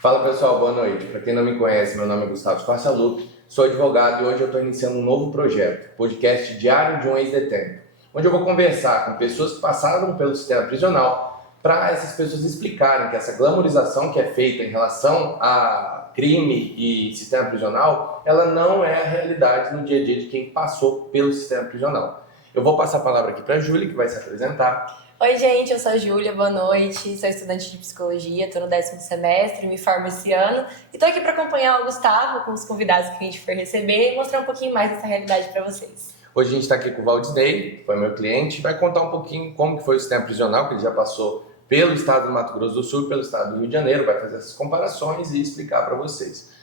Fala pessoal, boa noite. Para quem não me conhece, meu nome é Gustavo Passalupi, sou advogado e hoje eu estou iniciando um novo projeto, podcast diário de um ex-detento, onde eu vou conversar com pessoas que passaram pelo sistema prisional para essas pessoas explicarem que essa glamorização que é feita em relação a crime e sistema prisional, ela não é a realidade no dia a dia de quem passou pelo sistema prisional. Eu vou passar a palavra aqui para a Júlia, que vai se apresentar. Oi, gente, eu sou a Júlia, boa noite, sou estudante de psicologia, estou no 10º semestre, me formo esse ano e estou aqui para acompanhar o Gustavo com os convidados que a gente for receber e mostrar um pouquinho mais dessa realidade para vocês. Hoje a gente está aqui com o Valdinei, foi meu cliente, vai contar um pouquinho como que foi o sistema prisional, que ele já passou pelo estado do Mato Grosso do Sul e pelo estado do Rio de Janeiro, vai fazer essas comparações e explicar para vocês.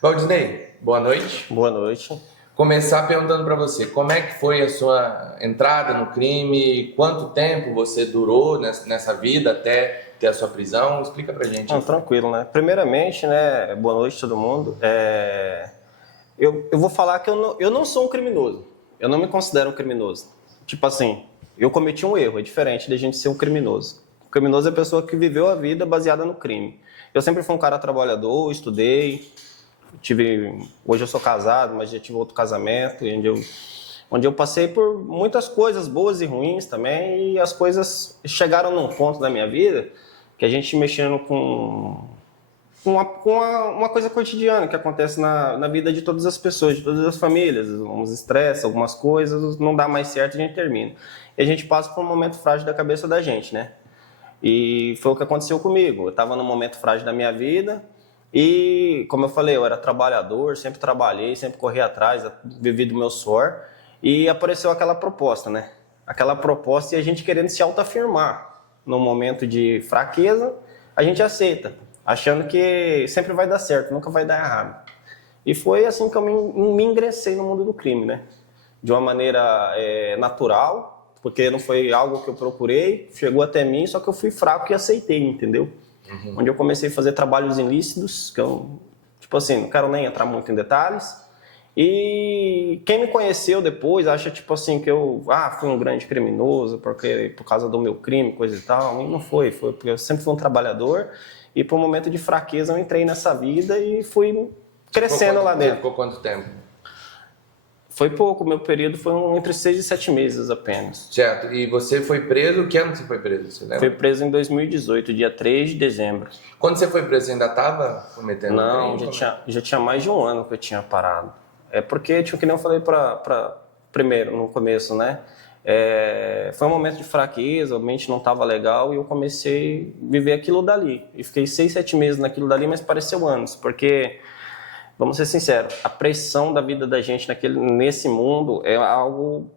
Valdinei, boa noite. Boa noite. Começar perguntando para você, como é que foi a sua entrada no crime, quanto tempo você durou nessa vida até ter a sua prisão? Explica pra gente. Tranquilo, né? Primeiramente, né, boa noite todo mundo. Eu vou falar que eu não sou um criminoso, eu não me considero um criminoso. Tipo assim, eu cometi um erro, é diferente de a gente ser um criminoso. O criminoso é a pessoa que viveu a vida baseada no crime. Eu sempre fui um cara trabalhador, estudei, hoje eu sou casado, mas já tive outro casamento, onde eu passei por muitas coisas boas e ruins também, e as coisas chegaram num ponto da minha vida que a gente mexendo com uma coisa cotidiana que acontece na vida de todas as pessoas, de todas as famílias, uns estresse, algumas coisas, não dá mais certo, a gente termina. E a gente passa por um momento frágil da cabeça da gente, né? E foi o que aconteceu comigo. Eu estava num momento frágil da minha vida, e, como eu falei, eu era trabalhador, sempre trabalhei, sempre corri atrás, vivi do meu suor, e apareceu aquela proposta, né? Aquela proposta e a gente querendo se autoafirmar. No momento de fraqueza, a gente aceita, achando que sempre vai dar certo, nunca vai dar errado. E foi assim que eu me ingressei no mundo do crime, né? De uma maneira natural, porque não foi algo que eu procurei, chegou até mim, só que eu fui fraco e aceitei, entendeu? Onde eu comecei a fazer trabalhos ilícitos, que eu, tipo assim, não quero nem entrar muito em detalhes. E quem me conheceu depois acha, tipo assim, que eu fui um grande criminoso por causa do meu crime, coisa e tal. E não foi porque eu sempre fui um trabalhador e por um momento de fraqueza eu entrei nessa vida e fui crescendo lá dentro. Ficou quanto tempo? Foi pouco, meu período foi entre 6 e 7 meses apenas. Certo, e você foi preso, que ano você foi preso, você lembra? Fui preso em 2018, dia 3 de dezembro. Quando você foi preso, você ainda estava cometendo crime? Não, já tinha mais de um ano que eu tinha parado. É porque, que nem eu falei primeiro, no começo, né? Foi um momento de fraqueza, a mente não estava legal e eu comecei a viver aquilo dali. E fiquei 6, 7 meses naquilo dali, mas pareceu anos, porque... Vamos ser sinceros, a pressão da vida da gente nesse mundo é algo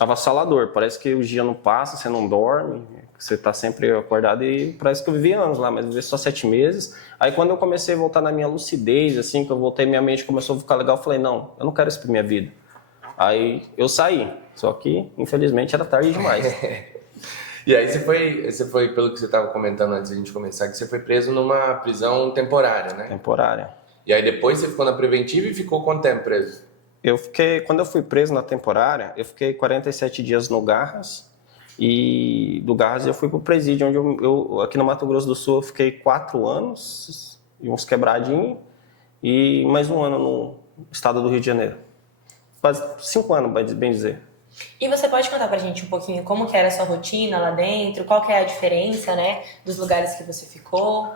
avassalador. Parece que o dia não passa, você não dorme, você está sempre acordado e parece que eu vivi anos lá, mas vivi só 7 meses. Aí quando eu comecei a voltar na minha lucidez, assim, que eu voltei, minha mente começou a ficar legal, eu falei, não, eu não quero isso pra minha vida. Aí eu saí, só que infelizmente era tarde demais. E aí você foi, pelo que você estava comentando antes de a gente começar, que você foi preso numa prisão temporária, né? Temporária. E aí depois você ficou na preventiva e ficou quanto tempo preso? Quando eu fui preso na temporária, eu fiquei 47 dias no Garras, e do Garras eu fui pro presídio, onde eu aqui no Mato Grosso do Sul, eu fiquei 4 anos, e uns quebradinhos, e mais um ano no estado do Rio de Janeiro. Quase 5 anos, bem dizer. E você pode contar pra gente um pouquinho como que era a sua rotina lá dentro, qual que é a diferença, né, dos lugares que você ficou?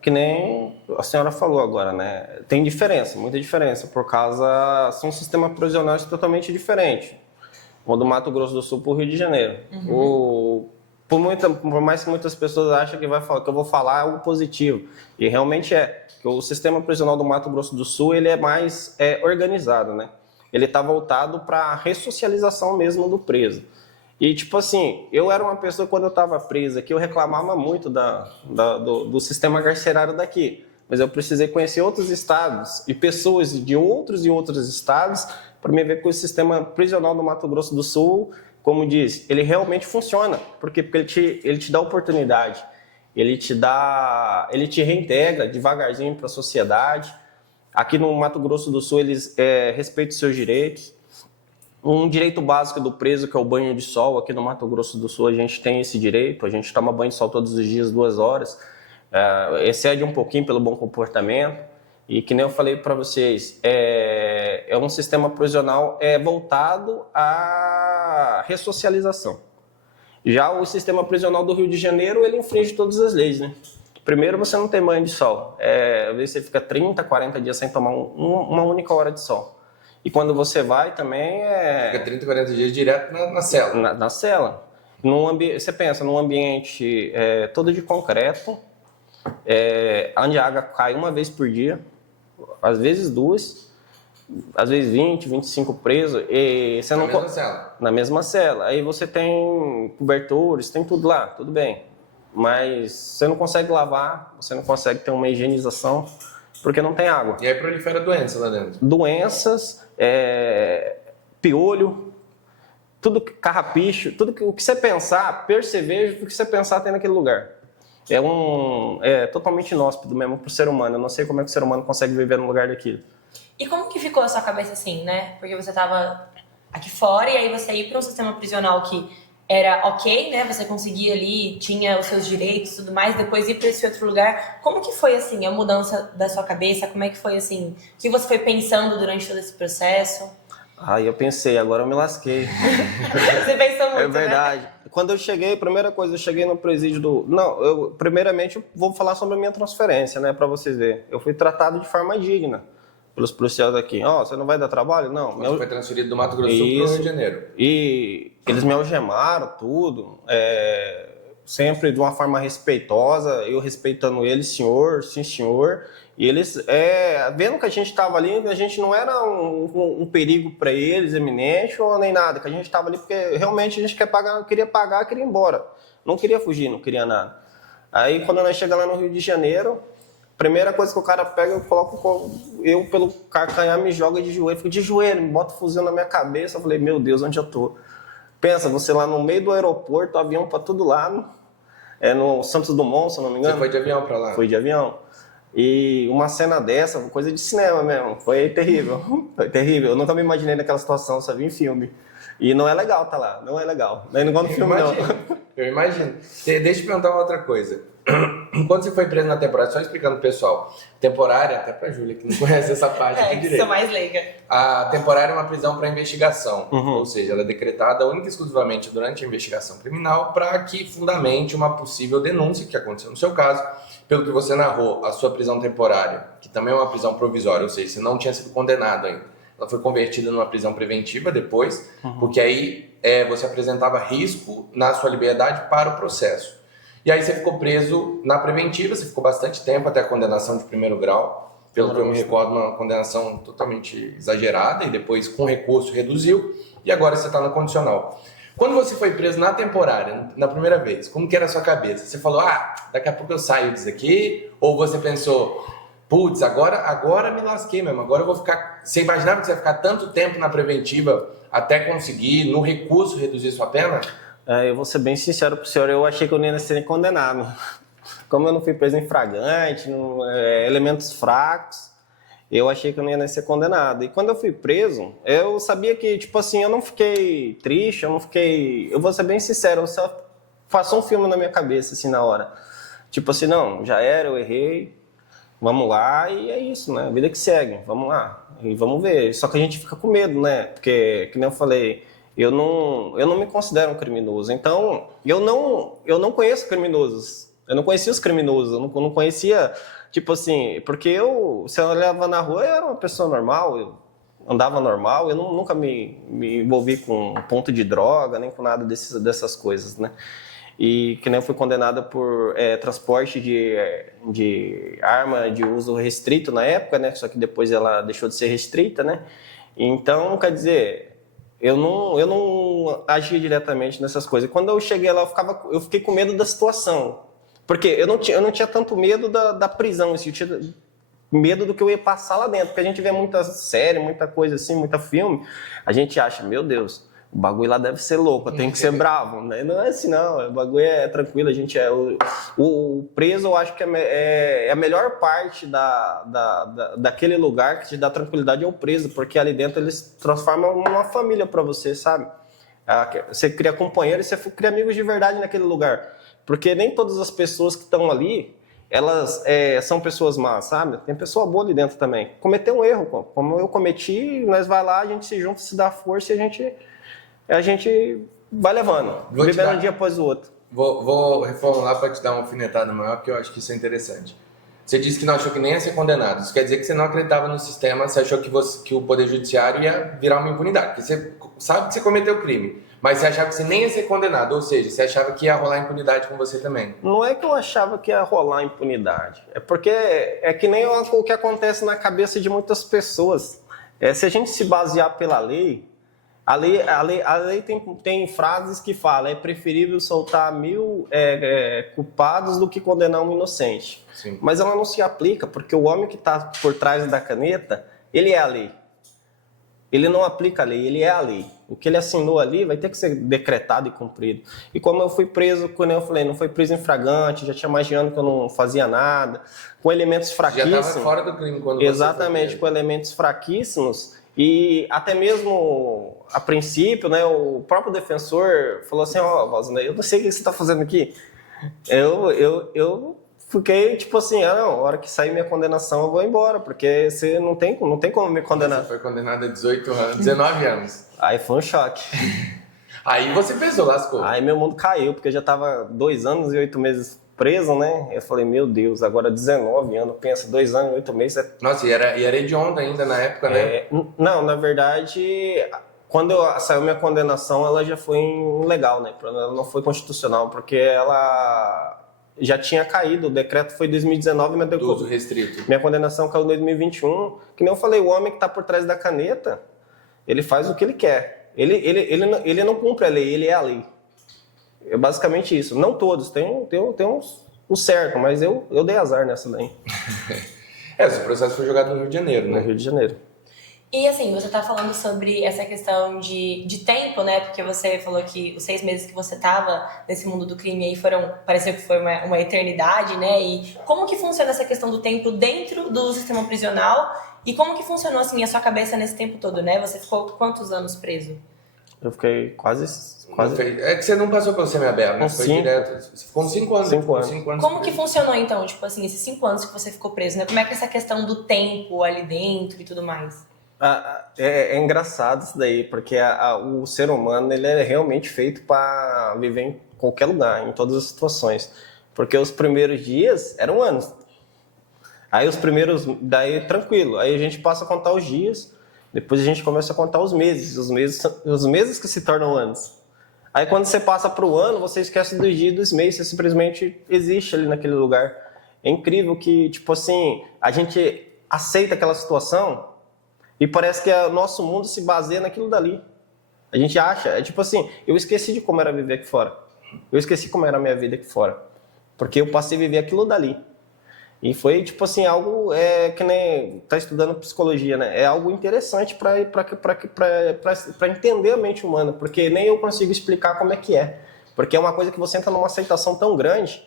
Que nem a senhora falou agora, né? Tem diferença, muita diferença, por causa são sistemas prisionais totalmente diferentes. O do Mato Grosso do Sul para o Rio de Janeiro. Por mais que muitas pessoas achem que eu vou falar algo positivo, e realmente é. Que o sistema prisional do Mato Grosso do Sul ele é mais organizado, né? Ele está voltado para a ressocialização mesmo do preso. E, tipo assim, eu era uma pessoa, quando eu estava presa aqui, eu reclamava muito do sistema carcerário daqui. Mas eu precisei conhecer outros estados e pessoas de outros e outros estados para me ver que o sistema prisional do Mato Grosso do Sul, como diz, ele realmente funciona. Por quê? Porque ele te dá oportunidade, ele te reintegra devagarzinho para a sociedade. Aqui no Mato Grosso do Sul, eles respeitam os seus direitos. Um direito básico do preso, que é o banho de sol, aqui no Mato Grosso do Sul a gente tem esse direito, a gente toma banho de sol todos os dias, 2 horas, excede um pouquinho pelo bom comportamento. E que nem eu falei para vocês, é um sistema prisional voltado à ressocialização. Já o sistema prisional do Rio de Janeiro, ele infringe todas as leis, né? Primeiro, você não tem banho de sol. Às vezes você fica 30, 40 dias sem tomar uma única hora de sol. E quando você vai também Fica 30, 40 dias direto na cela. Na cela. Você pensa num ambiente todo de concreto, onde a água cai uma vez por dia, às vezes 2, às vezes 20, 25 presos. E você mesma cela? Na mesma cela. Aí você tem cobertores, tem tudo lá, tudo bem. Mas você não consegue lavar, você não consegue ter uma higienização, porque não tem água. E aí prolifera doença lá dentro? Doenças, piolho, tudo carrapicho, tudo o que você pensar, percevejo, o que você pensar tem naquele lugar. É totalmente inóspito mesmo para o ser humano. Eu não sei como é que o ser humano consegue viver num lugar daquilo. E como que ficou a sua cabeça assim, né? Porque você estava aqui fora e aí você ia para um sistema prisional que era ok, né? Você conseguia ali, tinha os seus direitos e tudo mais, depois ir para esse outro lugar. Como que foi, assim, a mudança da sua cabeça? Como é que foi, assim, o que você foi pensando durante todo esse processo? Aí eu pensei, agora eu me lasquei. Você pensou muito, É verdade. Né? Quando eu cheguei, primeira coisa, eu cheguei no presídio do... Não, primeiramente eu vou falar sobre a minha transferência, né, para vocês verem. Eu fui tratado de forma digna pelos policiais aqui. Você não vai dar trabalho? Não. Você foi transferido do Mato Grosso para o Rio de Janeiro. E eles me algemaram, tudo, sempre de uma forma respeitosa, eu respeitando eles, senhor, sim senhor. E eles, vendo que a gente estava ali, a gente não era um perigo para eles, eminente ou nem nada, que a gente estava ali porque realmente a gente queria pagar, queria ir embora. Não queria fugir, não queria nada. Aí quando nós chegamos lá no Rio de Janeiro, primeira coisa que o cara pega, eu pelo calcanhar me joga de joelho, fico de joelho, me bota o fuzil na minha cabeça. Eu falei, meu Deus, onde eu tô? Pensa, você lá no meio do aeroporto, avião para todo lado, no Santos Dumont, se eu não me engano. Você foi de avião para lá? Foi de avião. E uma cena dessa, coisa de cinema mesmo, foi terrível. Foi terrível. Eu nunca me imaginei naquela situação, só vi em filme. E não é legal tá lá, não é legal. Não é igual no filme, não. Eu imagino. Deixa eu perguntar uma outra coisa. Quando você foi preso na temporária, só explicando pro pessoal, temporária, até pra Júlia, que não conhece essa parte aqui direito. Sou mais leiga. A temporária é uma prisão para investigação, ou seja, ela é decretada única e exclusivamente durante a investigação criminal para que fundamente uma possível denúncia, que aconteceu no seu caso, pelo que você narrou, a sua prisão temporária, que também é uma prisão provisória, ou seja, você não tinha sido condenado ainda. Ela foi convertida numa prisão preventiva depois, porque aí você apresentava risco na sua liberdade para o processo. E aí você ficou preso na preventiva, você ficou bastante tempo até a condenação de primeiro grau, pelo que eu me recordo, uma condenação totalmente exagerada, e depois com recurso reduziu, e agora você está na condicional. Quando você foi preso na temporária, na primeira vez, como que era a sua cabeça? Você falou, daqui a pouco eu saio disso aqui? Ou você pensou, putz, agora me lasquei mesmo, agora eu vou ficar... Você imaginava que você ia ficar tanto tempo na preventiva até conseguir, no recurso, reduzir sua pena? Eu vou ser bem sincero pro senhor, eu achei que eu não ia ser condenado. Como eu não fui preso em flagrante, elementos fracos, eu achei que eu não ia ser condenado. E quando eu fui preso, eu sabia que, tipo assim, eu não fiquei triste, eu vou ser bem sincero, eu só faço um filme na minha cabeça, assim, na hora. Tipo assim, não, já era, eu errei, vamos lá, e é isso, né? A vida que segue, vamos lá, e vamos ver. Só que a gente fica com medo, né? Porque, que nem eu falei, eu não me considero um criminoso. Então, eu não conheço criminosos. Eu não conhecia os criminosos, eu não conhecia, tipo assim, porque se eu olhava na rua, eu era uma pessoa normal, eu andava normal, eu nunca me envolvi com ponto de droga, nem com nada dessas coisas, né? E que nem eu fui condenado por transporte de arma de uso restrito na época, né? Só que depois ela deixou de ser restrita, né? Então, quer dizer, eu não agia diretamente nessas coisas. Quando eu cheguei lá, eu fiquei com medo da situação. Porque eu não tinha tanto medo da prisão, assim, eu tinha medo do que eu ia passar lá dentro. Porque a gente vê muita série, muita coisa assim, muita filme, a gente acha, meu Deus, o bagulho lá deve ser louco, eu tenho que ser bravo. Não é assim não, o bagulho é tranquilo, a gente o preso, eu acho que é a melhor parte daquele lugar que te dá tranquilidade é o preso, porque ali dentro eles transformam uma família para você, sabe? Você cria companheiros e você cria amigos de verdade naquele lugar. Porque nem todas as pessoas que estão ali, elas são pessoas más, sabe? Tem pessoa boa ali dentro também. Cometeu um erro, como eu cometi, nós vai lá, a gente se junta, se dá força e a gente vai levando, vivendo um dia após o outro. Vou reformular para te dar uma alfinetada maior, porque eu acho que isso é interessante. Você disse que não achou que nem ia ser condenado. Isso quer dizer que você não acreditava no sistema, você achou que o Poder Judiciário ia virar uma impunidade. Porque você sabe que você cometeu crime, mas você achava que você nem ia ser condenado. Ou seja, você achava que ia rolar impunidade com você também. Não é que eu achava que ia rolar impunidade. É porque é que nem o que acontece na cabeça de muitas pessoas. Se a gente se basear pela lei, a lei tem frases que falam: é preferível soltar 1000 culpados do que condenar um inocente. Sim. Mas ela não se aplica, porque o homem que está por trás da caneta, ele é a lei. Ele não aplica a lei, ele é a lei. O que ele assinou ali vai ter que ser decretado e cumprido. E como eu fui preso, como eu falei, não foi preso em flagrante, já tinha mais de ano que eu não fazia nada, com elementos fraquíssimos. Já estava fora do crime quando exatamente, com elementos fraquíssimos. E até mesmo, a princípio, né, o próprio defensor falou assim: Valzinei, eu não sei o que você está fazendo aqui. Eu fiquei tipo assim: não, a hora que sair minha condenação eu vou embora, porque você não tem como me condenar. Você foi condenado a 18 anos, 19 anos. Aí foi um choque. Aí você pensou, lascou. Aí meu mundo caiu, porque eu já estava 2 anos e 8 meses preso, né? Eu falei: meu Deus, agora 19 anos, pensa, 2 anos e 8 meses. Nossa, e era hediondo ainda na época, né? Não, na verdade, quando saiu minha condenação, ela já foi legal, né? Ela não foi constitucional, porque ela já tinha caído. O decreto foi em 2019, mas Do uso restrito. minha condenação caiu em 2021. Que nem eu falei, o homem que está por trás da caneta, ele faz o que ele quer. Ele não cumpre a lei, ele é a lei. É basicamente isso. Não todos, tem uns certo, mas eu dei azar nessa daí. Esse processo foi jogado no Rio de Janeiro, né? No Rio de Janeiro. E assim, você tá falando sobre essa questão de tempo, né? Porque você falou que os 6 meses que você tava nesse mundo do crime aí pareceu que foi uma eternidade, né? E como que funciona essa questão do tempo dentro do sistema prisional? E como que funcionou, assim, a sua cabeça nesse tempo todo, né? Você ficou quantos anos preso? Eu fiquei quase... É que você não passou pelo semiaberto, né? Foi direto. Você ficou uns 5 anos. 5 anos. 5 anos. Como que funcionou, então, tipo assim, esses 5 anos que você ficou preso, né? Como é que é essa questão do tempo ali dentro e tudo mais? É engraçado isso daí, porque o ser humano, ele é realmente feito para viver em qualquer lugar, em todas as situações. Porque os primeiros dias eram anos. Aí os primeiros, daí tranquilo. Aí a gente passa a contar os dias, depois a gente começa a contar os meses. Os meses que se tornam anos. Aí quando você passa para o ano, você esquece dos dias e dos meses, você simplesmente existe ali naquele lugar. É incrível que, tipo assim, a gente aceita aquela situação e parece que o nosso mundo se baseia naquilo dali. A gente acha, é tipo assim, eu esqueci de como era viver aqui fora. Eu esqueci como era a minha vida aqui fora. Porque eu passei a viver aquilo dali. E foi, tipo assim, algo que nem tá estudando psicologia, né? É algo interessante para entender a mente humana, porque nem eu consigo explicar como é que é. Porque é uma coisa que você entra numa aceitação tão grande,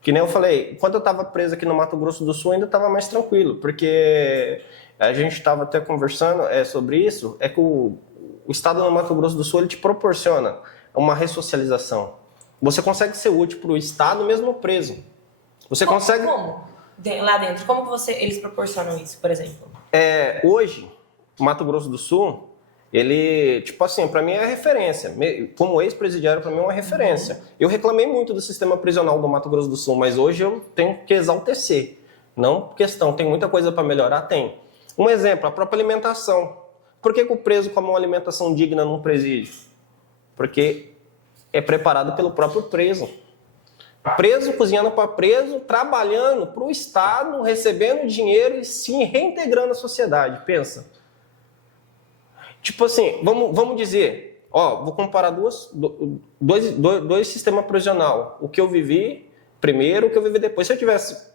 que nem eu falei, quando eu estava preso aqui no Mato Grosso do Sul, ainda estava mais tranquilo, porque a gente estava até conversando sobre isso, é que o estado do Mato Grosso do Sul, ele te proporciona uma ressocialização. Você consegue ser útil para o estado mesmo preso. Você consegue... Como? Lá dentro, como que eles proporcionam isso, por exemplo? Hoje, o Mato Grosso do Sul, ele, tipo assim, para mim é referência. Como ex-presidiário, para mim é uma referência. Eu reclamei muito do sistema prisional do Mato Grosso do Sul, mas hoje eu tenho que exaltecer. Não questão, tem muita coisa para melhorar? Tem. Um exemplo, a própria alimentação. Por que o preso come uma alimentação digna num presídio? Porque é preparado pelo próprio preso. Preso, cozinhando para preso, trabalhando para o Estado, recebendo dinheiro e se reintegrando à sociedade. Pensa. Tipo assim, vamos dizer, vou comparar dois sistemas prisional. O que eu vivi primeiro, o que eu vivi depois. Se eu tivesse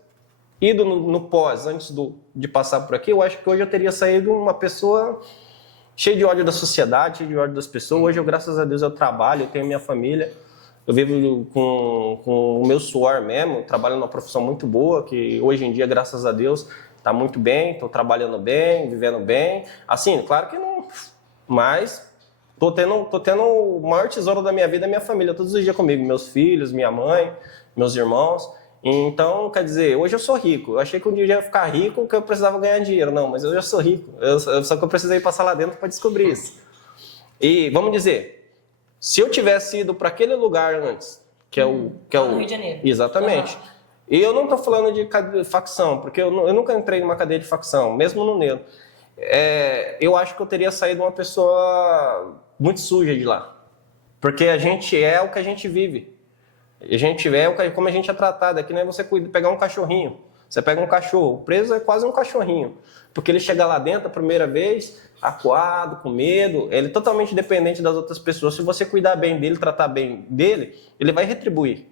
ido no pós, antes de passar por aqui, eu acho que hoje eu teria saído uma pessoa cheia de ódio da sociedade, cheia de ódio das pessoas. Hoje, graças a Deus, eu trabalho, eu tenho minha família. Eu vivo com o meu suor mesmo, trabalho numa profissão muito boa, que hoje em dia, graças a Deus, está muito bem, estou trabalhando bem, vivendo bem. Assim, claro que não... Mas tô tendo o maior tesouro da minha vida, é minha família, todos os dias comigo, meus filhos, minha mãe, meus irmãos. Então, quer dizer, hoje eu sou rico. Eu achei que um dia eu ia ficar rico, que eu precisava ganhar dinheiro. Não, mas eu já sou rico. Só que eu precisei passar lá dentro para descobrir isso. E vamos dizer, se eu tivesse ido para aquele lugar antes, que é o Rio de Janeiro. Exatamente. E eu não estou falando de facção, porque eu nunca entrei numa cadeia de facção, mesmo no Nelo. Eu acho que eu teria saído uma pessoa muito suja de lá. Porque a gente é o que a gente vive. A gente como a gente é tratado. É que nem você pegar um cachorrinho. Você pega um cachorro, o preso é quase um cachorrinho. Porque ele chega lá dentro a primeira vez, acuado, com medo, ele é totalmente dependente das outras pessoas. Se você cuidar bem dele, tratar bem dele, ele vai retribuir.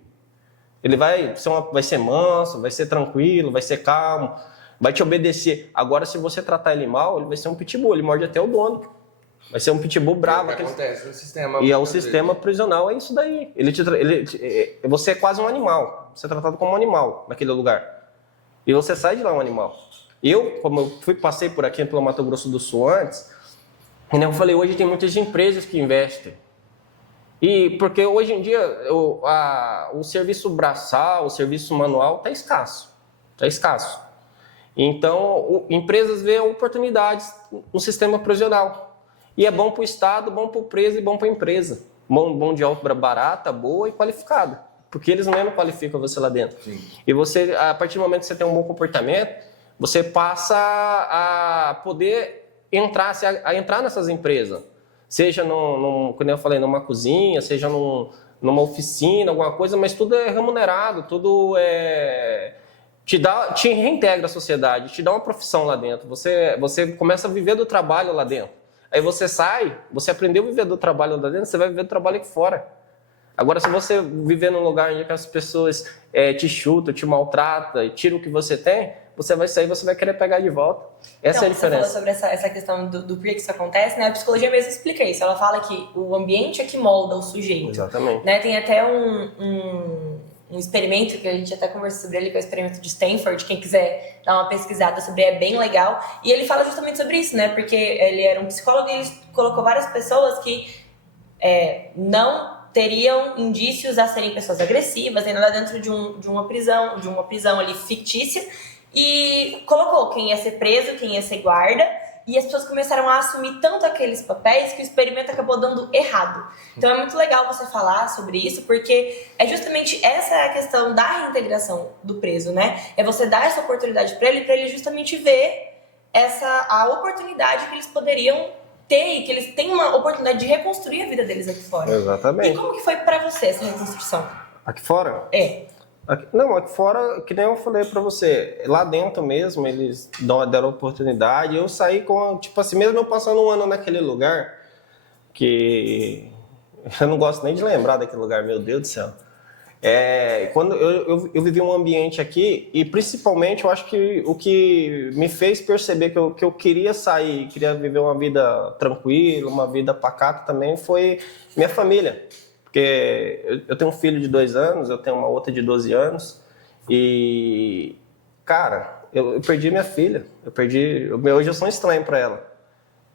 Ele vai ser manso, vai ser tranquilo, vai ser calmo, vai te obedecer. Agora, se você tratar ele mal, ele vai ser um pitbull, ele morde até o dono. Vai ser um pitbull bravo. É o que acontece no sistema. E o sistema prisional é isso daí. Você é quase um animal. Você é tratado como um animal naquele lugar. E você sai de lá um animal. Como eu passei por aqui pelo Mato Grosso do Sul antes, como eu falei, hoje tem muitas empresas que investem. E porque hoje em dia o serviço braçal, o serviço manual está escasso. Está escasso. Então, empresas veem oportunidades no sistema prisional. E é bom para o Estado, bom para o preso e bom para a empresa. Bom de obra barata, boa e qualificada. Porque eles mesmo qualificam você lá dentro. Sim. E você, a partir do momento que você tem um bom comportamento, você passa a poder entrar nessas empresas. Seja, como eu falei, numa cozinha, seja numa oficina, alguma coisa, mas tudo é remunerado, tudo te reintegra à sociedade, te dá uma profissão lá dentro. Você começa a viver do trabalho lá dentro. Aí você sai, você aprendeu a viver do trabalho lá dentro, você vai viver do trabalho aqui fora. Agora, se você viver num lugar onde as pessoas te chutam, te maltratam, tiram o que você tem, você vai sair e você vai querer pegar de volta. Essa é a diferença. Você falou sobre essa questão do porquê que isso acontece, né? A psicologia mesmo explica isso. Ela fala que o ambiente é que molda o sujeito. Exatamente. Né? Tem até um experimento que a gente até conversou sobre ele, que é o experimento de Stanford. Quem quiser dar uma pesquisada sobre é bem legal. E ele fala justamente sobre isso, né? Porque ele era um psicólogo e ele colocou várias pessoas que não teriam indícios a serem pessoas agressivas, nem nada dentro de uma prisão ali fictícia, e colocou quem ia ser preso, quem ia ser guarda, e as pessoas começaram a assumir tanto aqueles papéis que o experimento acabou dando errado. Então é muito legal você falar sobre isso, porque é justamente essa a questão da reintegração do preso, né? É você dar essa oportunidade para ele justamente ver a oportunidade que eles poderiam ter, e que eles têm uma oportunidade de reconstruir a vida deles aqui fora. Exatamente. E como que foi pra você essa reconstrução? Aqui fora? Aqui fora, que nem eu falei pra você, lá dentro mesmo, eles deram oportunidade, eu saí com, tipo assim, mesmo eu passando um ano naquele lugar, que eu não gosto nem de lembrar daquele lugar, meu Deus do céu. Quando eu vivi um ambiente aqui, e principalmente eu acho que o que me fez perceber que eu queria sair, queria viver uma vida tranquila, uma vida pacata também, foi minha família. Porque eu tenho um filho de 2 anos, eu tenho uma outra de 12 anos, e, cara, eu perdi minha filha. Hoje eu sou um estranho para ela.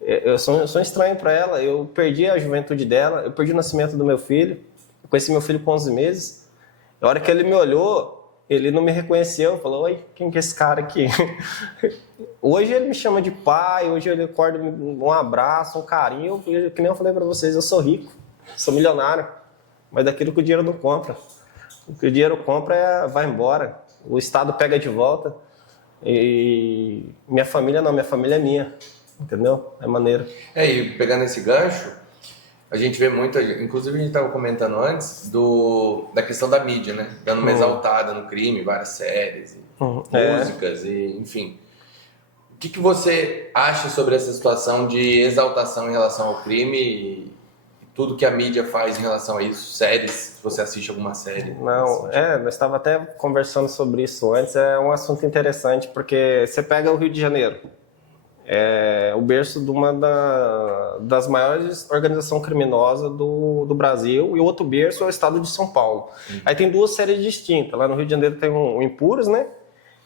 Eu sou estranho para ela, eu perdi a juventude dela, eu perdi o nascimento do meu filho, eu conheci meu filho com 11 meses. Na hora que ele me olhou, ele não me reconheceu, falou: oi, quem que é esse cara aqui? Hoje ele me chama de pai, hoje ele acorda um abraço, um carinho, que nem eu falei para vocês, eu sou rico, sou milionário, mas daquilo que o dinheiro não compra. O que o dinheiro compra vai embora, o Estado pega de volta, e minha família não, minha família é minha, entendeu? É maneiro. E pegando esse gancho, a gente vê muito, inclusive a gente estava comentando antes, da questão da mídia, né? Dando uma exaltada no crime, várias séries, músicas, e enfim. O que você acha sobre essa situação de exaltação em relação ao crime e tudo que a mídia faz em relação a isso? Séries, se você assiste alguma série? Não, nós estava até conversando sobre isso antes, é um assunto interessante, porque você pega o Rio de Janeiro, é o berço de uma das maiores organizações criminosas do Brasil, e o outro berço é o estado de São Paulo. Aí tem 2 séries distintas. Lá no Rio de Janeiro tem o Impuros, né?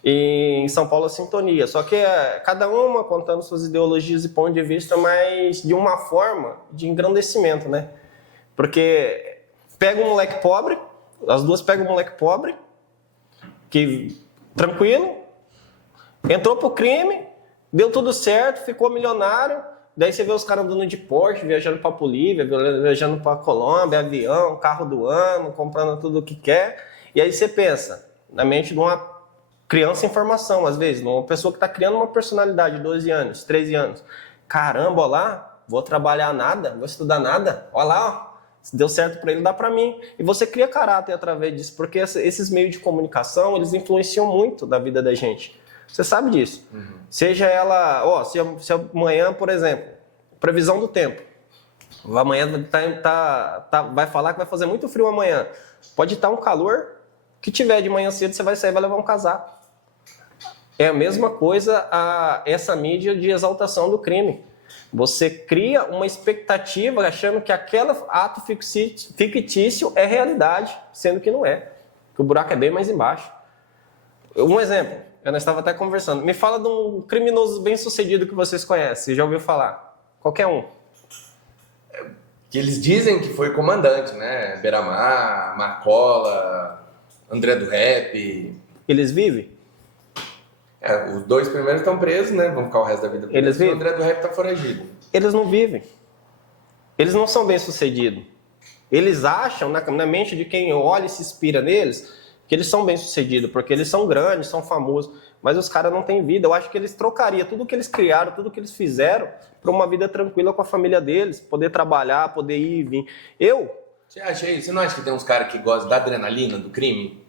E em São Paulo a Sintonia. Só que cada uma contando suas ideologias e pontos de vista, mas de uma forma de engrandecimento, né? Porque pega um moleque pobre, as duas pegam um moleque pobre, que tranquilo, entrou pro crime, deu tudo certo, ficou milionário. Daí você vê os caras andando de Porsche, viajando pra Bolívia, viajando pra Colômbia, avião, carro do ano, comprando tudo o que quer. E aí você pensa, na mente de uma criança em formação, às vezes, uma pessoa que está criando uma personalidade de 12 anos, 13 anos. Caramba, ó lá, vou trabalhar nada, vou estudar nada, ó lá, ó. Se deu certo para ele, dá para mim. E você cria caráter através disso, porque esses meios de comunicação, eles influenciam muito da vida da gente. Você sabe disso. Seja ela, ó, se amanhã, por exemplo, previsão do tempo. Amanhã vai falar que vai fazer muito frio amanhã. Pode estar um calor, que tiver de manhã cedo, você vai sair e vai levar um casaco. É a mesma coisa essa mídia de exaltação do crime. Você cria uma expectativa achando que aquele ato fictício é realidade, sendo que não é. Que o buraco é bem mais embaixo. Um exemplo, eu estava até conversando. Me fala de um criminoso bem-sucedido que vocês conhecem. Você já ouviu falar? Qualquer um. Que eles dizem que foi comandante, né? Beiramar, Marcola, André do Rap. Eles vivem? Os dois primeiros estão presos, né? Vão ficar o resto da vida presos. Eles vivem? O André do Rap tá foragido. Eles não vivem. Eles não são bem-sucedidos. Eles acham, na mente de quem olha e se inspira neles, que eles são bem-sucedidos, porque eles são grandes, são famosos, mas os caras não têm vida. Eu acho que eles trocariam tudo que eles criaram, tudo que eles fizeram, para uma vida tranquila com a família deles, poder trabalhar, poder ir e vir. Você não acha que tem uns caras que gostam da adrenalina, do crime?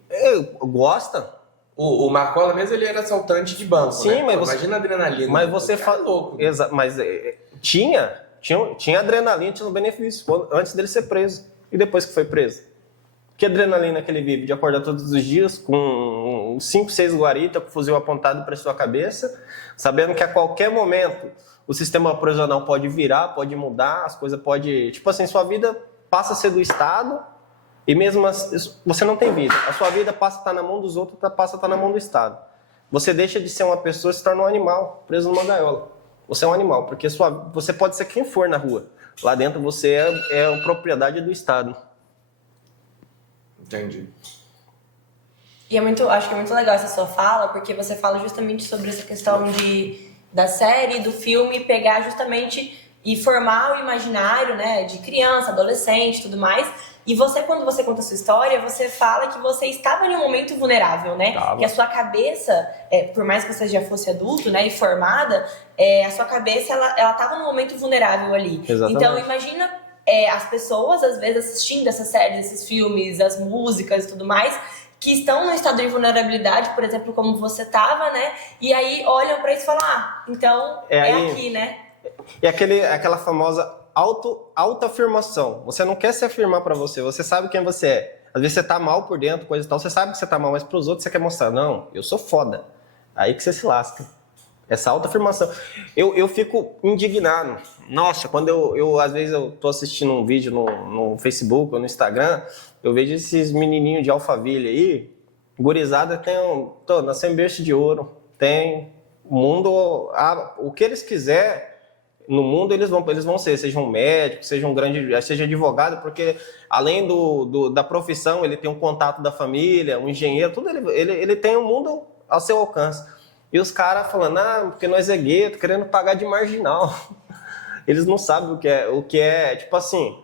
Gosta? O Marcola mesmo, ele era assaltante de banco, Sim, né? mas imagina a adrenalina. Mas você fala louco. Mas tinha adrenalina, tinha um benefício antes dele ser preso e depois que foi preso. Que adrenalina que ele vive de acordar todos os dias com 5, 6 guarita com o fuzil apontado para sua cabeça, sabendo que a qualquer momento o sistema prisional pode virar, pode mudar, as coisas podem... Tipo assim, sua vida passa a ser do Estado e mesmo assim, você não tem vida. A sua vida passa a estar na mão dos outros, passa a estar na mão do Estado. Você deixa de ser uma pessoa e se torna um animal, preso numa gaiola. Você é um animal, porque você pode ser quem for na rua. Lá dentro você é propriedade do Estado. Entendi. E acho que é muito legal essa sua fala, porque você fala justamente sobre essa questão da série, do filme, pegar justamente e formar o imaginário, né, de criança, adolescente e tudo mais. E você, quando você conta a sua história, você fala que você estava em um momento vulnerável, né? Tava. Que a sua cabeça, por mais que você já fosse adulto, né, e formada, a sua cabeça, ela estava num momento vulnerável ali. Exatamente. Então, imagina as pessoas, às vezes, assistindo essas séries, esses filmes, as músicas e tudo mais, que estão no estado de vulnerabilidade, por exemplo, como você estava, né? E aí olham para isso e falam, então aí, aqui, né? E aquela famosa autoafirmação. Você não quer se afirmar pra você, você sabe quem você é. Às vezes você tá mal por dentro, coisa e tal, você sabe que você tá mal, mas pros outros você quer mostrar, não, eu sou foda. Aí que você se lasca. Essa autoafirmação. Eu fico indignado. Nossa, quando às vezes eu tô assistindo um vídeo no Facebook ou no Instagram, eu vejo esses menininhos de Alphaville aí, gurizada, nasceu em berço de ouro, tem o mundo, o que eles quiserem, no mundo eles vão ser, seja um médico, seja seja advogado, porque além da profissão, ele tem um contato da família, um engenheiro, tudo ele tem um mundo ao seu alcance. E os caras falando, porque nós é gueto, querendo pagar de marginal. Eles não sabem o que é tipo assim,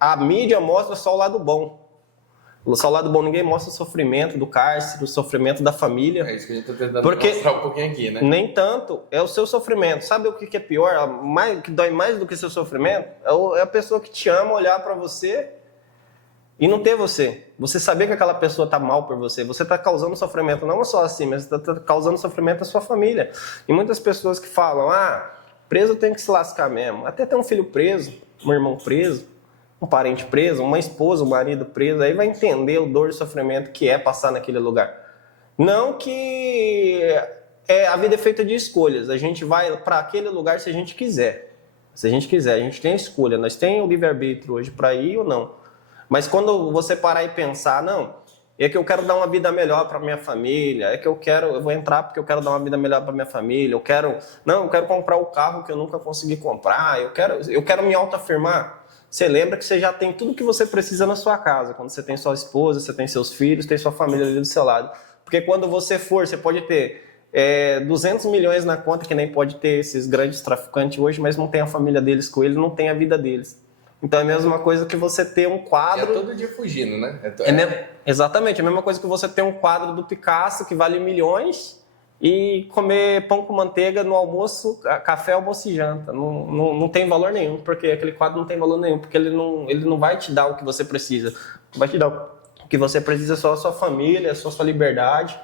a mídia mostra só o lado bom. Só o lado bom, ninguém mostra o sofrimento do cárcere, o sofrimento da família. É isso que a gente tá tentando mostrar um pouquinho aqui, né? Nem tanto, é o seu sofrimento. Sabe o que é pior? Que dói mais do que seu sofrimento? É a pessoa que te ama olhar pra você e não ter você. Você saber que aquela pessoa tá mal por você. Você tá causando sofrimento, não só assim, mas você tá causando sofrimento à sua família. E muitas pessoas que falam, preso tem que se lascar mesmo. Até ter um filho preso, um irmão preso, um parente preso, uma esposa, um marido preso, aí vai entender o dor e o sofrimento que é passar naquele lugar. Não que a vida é feita de escolhas. A gente vai para aquele lugar se a gente quiser. Se a gente quiser, a gente tem a escolha. Nós temos o livre-arbítrio hoje para ir ou não. Mas quando você parar e pensar, não, é que eu quero dar uma vida melhor para minha família, é que eu vou entrar porque eu quero dar uma vida melhor para minha família, eu quero comprar o carro que eu nunca consegui comprar, eu quero me autoafirmar. Você lembra que você já tem tudo que você precisa na sua casa, quando você tem sua esposa, você tem seus filhos, tem sua família ali do seu lado. Porque quando você for, você pode ter 200 milhões na conta, que nem pode ter esses grandes traficantes hoje, mas não tem a família deles com ele, não tem a vida deles. Então é a mesma coisa que você ter um quadro... E é todo dia fugindo, né? Exatamente, é a mesma coisa que você ter um quadro do Picasso que vale milhões e comer pão com manteiga no almoço, café, almoço e janta. Não tem valor nenhum, porque aquele quadro não tem valor nenhum, porque ele não vai te dar o que você precisa. Vai te dar o que você precisa, só a sua família, só a sua liberdade.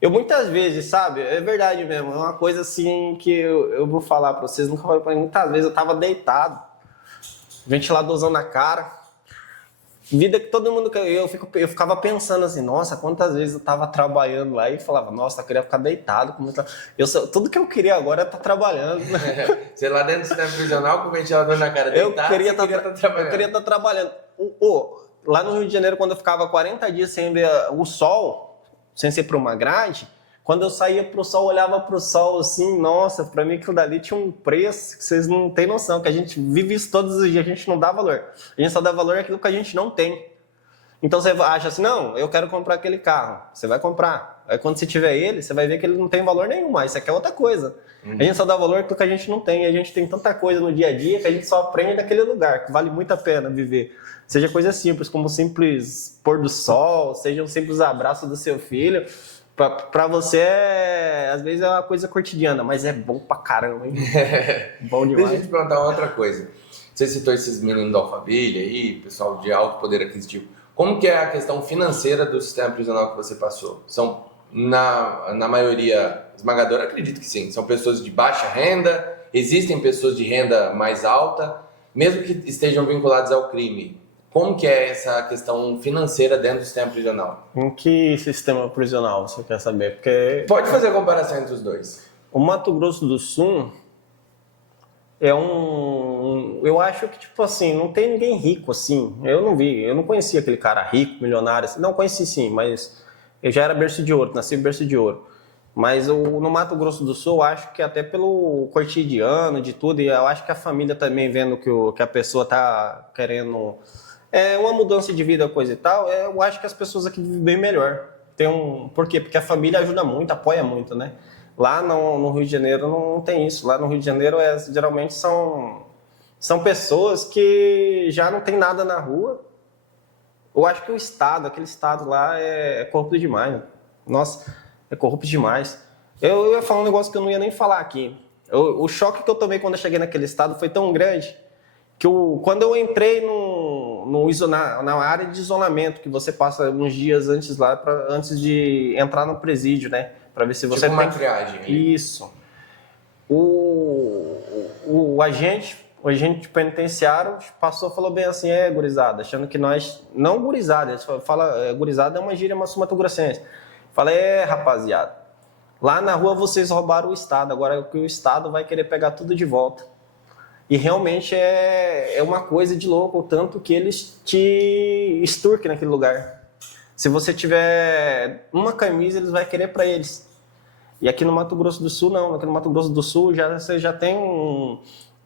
Eu muitas vezes, sabe, é verdade mesmo, é uma coisa assim que eu vou falar pra vocês, nunca falei pra mim, muitas vezes eu tava deitado, ventiladorzão na cara, vida que todo mundo... Eu ficava pensando assim, nossa, quantas vezes eu tava trabalhando lá e falava, nossa, eu queria ficar deitado. Tudo que eu queria agora é estar trabalhando. Você lá dentro do sistema prisional com o ventilador na cara deitado, eu queria estar trabalhando. Eu queria estar trabalhando. Lá no Rio de Janeiro, quando eu ficava 40 dias sem ver o sol, sem ser para uma grade, quando eu saía pro sol, olhava pro sol assim, nossa, para mim aquilo dali tinha um preço que vocês não têm noção, que a gente vive isso todos os dias, a gente não dá valor. A gente só dá valor àquilo que a gente não tem. Então você acha assim, não, eu quero comprar aquele carro. Você vai comprar. Aí quando você tiver ele, você vai ver que ele não tem valor nenhum mais. Isso aqui é outra coisa. A gente só dá valor àquilo que a gente não tem. E a gente tem tanta coisa no dia a dia que a gente só aprende naquele lugar, que vale muito a pena viver. Seja coisa simples, como o simples pôr do sol, seja um simples abraço do seu filho. Pra você, às vezes é uma coisa cotidiana, mas é bom pra caramba, hein? Bom demais. Deixa eu te perguntar outra coisa. Você citou esses meninos da Alphaville aí, pessoal de alto poder aquisitivo. Como que é a questão financeira do sistema prisional que você passou? São, na maioria esmagadora, acredito que sim. São pessoas de baixa renda, existem pessoas de renda mais alta, mesmo que estejam vinculadas ao crime. Como que é essa questão financeira dentro do sistema prisional? Em que sistema prisional você quer saber? Porque Pode fazer a comparação entre os dois. o Mato Grosso do Sul é eu acho que, tipo assim, não tem ninguém rico assim. Eu não conhecia aquele cara rico, milionário. Assim. Não, conheci sim, mas eu já era berço de ouro, nasci em berço de ouro. Mas no Mato Grosso do Sul, eu acho que até pelo cotidiano, de tudo, e eu acho que a família também vendo que a pessoa tá querendo... uma mudança de vida, coisa e tal, eu acho que as pessoas aqui vivem bem melhor. Por quê? Porque a família ajuda muito, apoia muito, né? Lá no Rio de Janeiro não tem isso. Lá no Rio de Janeiro, geralmente são pessoas que já não tem nada na rua. Eu acho que aquele estado lá é corrupto demais. Né? Nossa, é corrupto demais. Eu ia falar um negócio que eu não ia nem falar aqui. O choque que eu tomei quando eu cheguei naquele estado foi tão grande que quando eu entrei na área de isolamento, que você passa uns dias antes lá, antes de entrar no presídio, né? Para ver se você tipo uma triagem. Isso. O agente penitenciário falou bem assim, gurizada, achando que nós... Não gurizada, ele fala, gurizada é uma gíria mato-grossense. Fala, rapaziada, lá na rua vocês roubaram o Estado, agora o Estado vai querer pegar tudo de volta. E realmente é uma coisa de louco, o tanto que eles te extorquem naquele lugar. Se você tiver uma camisa, eles vão querer para eles. E aqui no Mato Grosso do Sul, não. Aqui no Mato Grosso do Sul, você já tem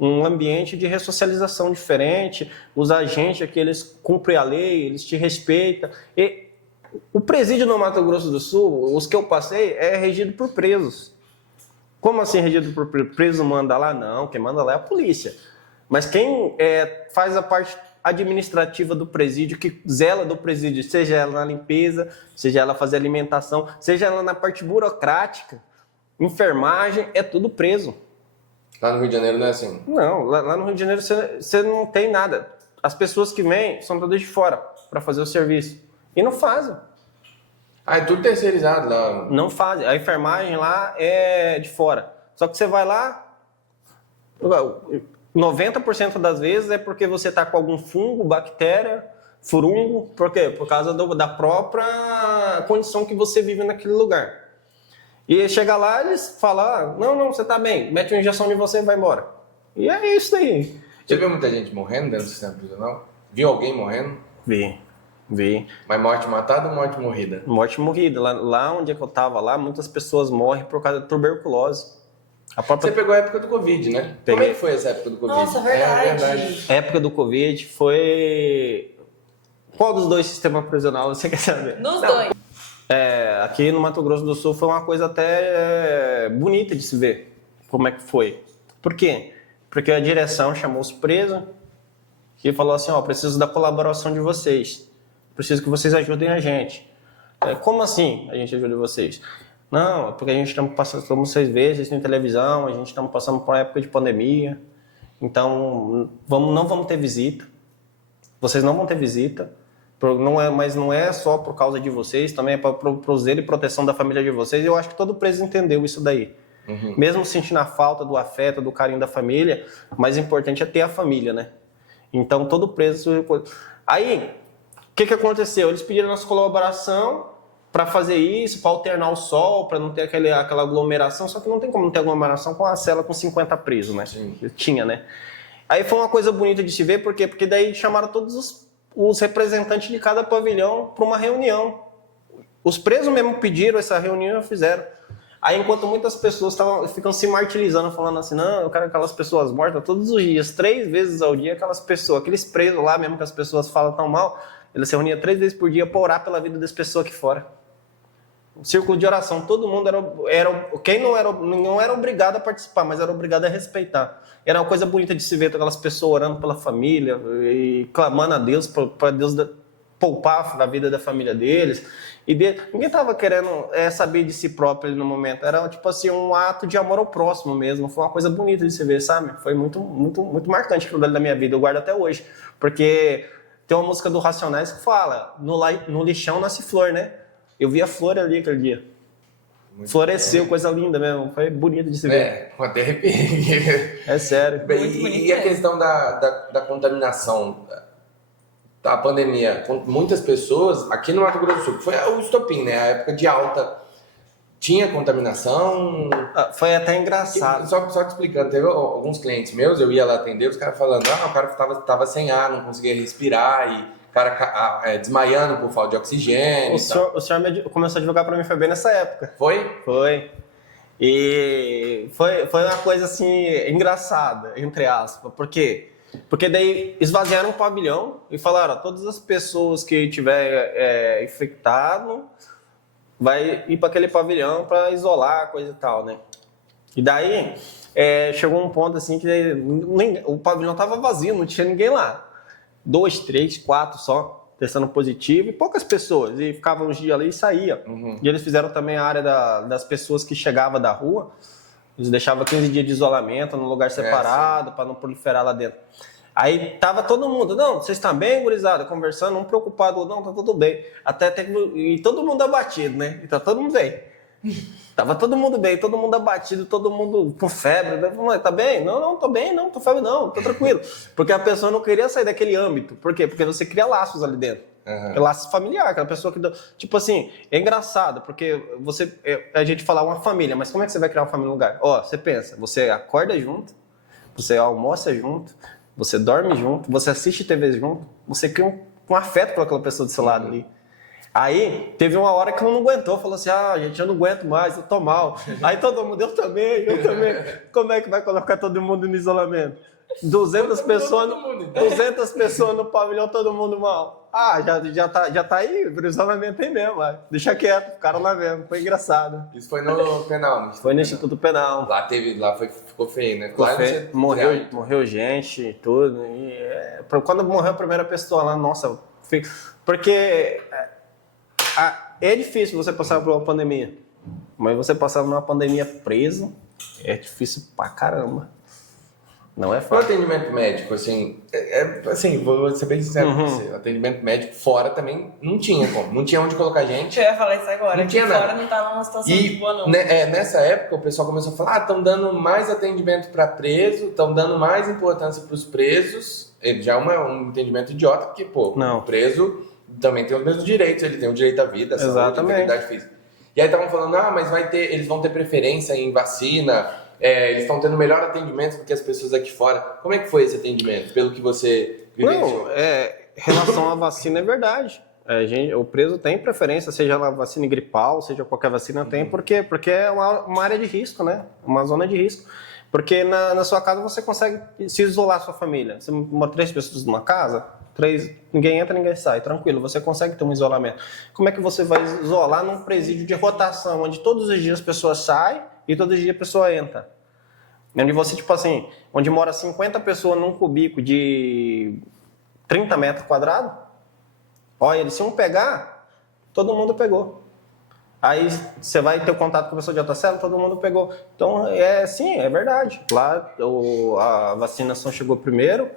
um ambiente de ressocialização diferente. Os agentes aqui, eles cumprem a lei, eles te respeitam. E o presídio no Mato Grosso do Sul, os que eu passei, é regido por presos. Como assim regido por preso manda lá? Não, quem manda lá é a polícia. Mas quem faz a parte administrativa do presídio, que zela do presídio, seja ela na limpeza, seja ela fazer alimentação, seja ela na parte burocrática, enfermagem, é tudo preso. Lá no Rio de Janeiro não é assim? Não, lá no Rio de Janeiro você não tem nada. As pessoas que vêm são todas de fora para fazer o serviço. E não fazem. É tudo terceirizado lá. Não fazem. A enfermagem lá é de fora. Só que você vai lá, 90% das vezes é porque você está com algum fungo, bactéria, furungo. Por quê? Por causa da própria condição que você vive naquele lugar. E chega lá, eles falam, não, você está bem, mete uma injeção em você e vai embora. E é isso aí. Você viu muita gente morrendo dentro do sistema prisional? Viu alguém morrendo? Vi. Mas morte matada ou morte morrida? Morte morrida. Lá onde eu estava, muitas pessoas morrem por causa de tuberculose. Você pegou a época do Covid, né? Peguei. Como é que foi essa época do Covid? Nossa, verdade. A época do Covid foi... Qual dos dois sistemas prisionais você quer saber? Nos dois. Aqui no Mato Grosso do Sul foi uma coisa até bonita de se ver como é que foi. Por quê? Porque a direção chamou os presos e falou assim, preciso da colaboração de vocês. Preciso que vocês ajudem a gente. Como assim a gente ajuda vocês? Não, porque a gente estamos passando, como vocês veem, vocês têm televisão, a gente estamos passando por uma época de pandemia, então não vamos ter visita. Vocês não vão ter visita, mas não é só por causa de vocês, também é para o zelo e proteção da família de vocês. Eu acho que todo preso entendeu isso daí. Uhum. Mesmo sentindo a falta do afeto, do carinho da família, o mais importante é ter a família, né? Então todo preso... Aí, o que aconteceu? Eles pediram nossa colaboração para fazer isso, para alternar o sol, para não ter aquela aglomeração, só que não tem como não ter aglomeração com a cela com 50 presos, né? Sim. Tinha, né? Aí foi uma coisa bonita de se ver, por quê? Porque daí chamaram todos os representantes de cada pavilhão para uma reunião. Os presos mesmo pediram essa reunião e fizeram. Aí enquanto muitas pessoas ficam se martirizando, falando assim, não, eu quero aquelas pessoas mortas todos os dias, 3 vezes ao dia, aqueles presos lá mesmo que as pessoas falam tão mal, eles se reuniam 3 vezes por dia para orar pela vida das pessoas aqui fora. Um círculo de oração, todo mundo quem não era obrigado a participar, mas era obrigado a respeitar. Era uma coisa bonita de se ver aquelas pessoas orando pela família e clamando a Deus para Deus poupar a vida da família deles. Ninguém estava querendo saber de si próprio ali no momento. Era tipo assim um ato de amor ao próximo mesmo. Foi uma coisa bonita de se ver, sabe? Foi muito, muito, muito marcante aquilo da minha vida. Eu guardo até hoje, porque tem uma música do Racionais que fala: no lixão nasce flor, né? Eu vi a flor ali aquele dia. Muito floresceu, bom. Coisa linda mesmo. Foi bonito de se ver. Até arrepiei. É sério. E a questão da contaminação, da pandemia, com muitas pessoas, aqui no Mato Grosso do Sul, foi o estopim, né? A época de alta, tinha contaminação. Foi até engraçado. Só te explicando, teve alguns clientes meus, eu ia lá atender, os caras falando, o cara tava sem ar, não conseguia respirar, e o cara desmaiando por falta de oxigênio. O senhor começou a divulgar pra mim, foi bem nessa época. Foi? Foi. E foi uma coisa assim, engraçada, entre aspas. Por quê? Porque daí esvaziaram o pavilhão e falaram, todas as pessoas que tiver infectado vai ir para aquele pavilhão para isolar, coisa e tal, né? E daí chegou um ponto assim que o pavilhão tava vazio, não tinha ninguém lá. 2, 3, 4 só testando positivo e poucas pessoas. E ficavam uns dias ali e saía. Uhum. E eles fizeram também a área das pessoas que chegavam da rua. Eles deixavam 15 dias de isolamento num lugar separado para não proliferar lá dentro. Aí tava todo mundo, não, vocês estão bem, gurizada, conversando, um preocupado, não, tá tudo bem. E todo mundo abatido, né? E tá todo mundo bem. Tava todo mundo bem, todo mundo abatido, todo mundo com febre. Tá bem? Não, tô bem, não, tô febre não, tô tranquilo. Porque a pessoa não queria sair daquele âmbito. Por quê? Porque você cria laços ali dentro. Uhum. Laços familiares, aquela pessoa que... Tipo assim, é engraçado, porque a gente fala uma família, mas como é que você vai criar uma família no lugar? Você pensa, você acorda junto, você almoça junto, você dorme junto, você assiste TV junto, você cria um afeto por aquela pessoa do seu lado ali. Aí, teve uma hora que eu não aguentou, falou assim, gente, eu não aguento mais, eu tô mal. Aí todo mundo, eu também. Como é que vai colocar todo mundo no isolamento? 200 pessoas no pavilhão, todo mundo mal. Já tá aí, o isolamento aí mesmo, vai. Deixa quieto, ficaram lá mesmo, foi engraçado. Isso foi no penal, né? Foi no Instituto Penal. Ficou feio, né? Ficou feio. Morreu gente e tudo. Quando morreu a primeira pessoa lá, nossa, porque... É difícil você passar por uma pandemia, mas você passar por uma pandemia preso é difícil pra caramba. Não é fácil. O atendimento médico, assim, vou ser bem sincero com você, o atendimento médico fora também não tinha como, não tinha onde colocar gente. Eu ia falar isso agora, não tinha fora nada. não tava numa situação muito boa não. Nessa época o pessoal começou a falar, estão dando mais atendimento para preso, estão dando mais importância para os presos, já é um entendimento idiota, porque, o preso... também tem os mesmos direitos, ele tem o direito à vida, à saúde, à integridade física. E aí estavam falando, mas eles vão ter preferência em vacina, eles estão tendo melhor atendimento do que as pessoas aqui fora. Como é que foi esse atendimento, pelo que você vivenciou? Em relação à vacina é verdade. O preso tem preferência, seja na vacina gripal, seja qualquer vacina, tem, por quê? Porque é uma área de risco, né? Uma zona de risco. Porque na sua casa você consegue se isolar a sua família. Você mora 3 pessoas numa casa, ninguém entra, ninguém sai, tranquilo, você consegue ter um isolamento. Como é que você vai isolar num presídio de rotação, onde todos os dias as pessoas saem e todos os dias a pessoa entra? Onde você, tipo assim, onde mora 50 pessoas num cubico de 30 metros quadrados, olha, se um pegar, todo mundo pegou. Aí você vai ter o contato com a pessoa de outra célula, todo mundo pegou. Então, sim, é verdade. Lá a vacinação chegou primeiro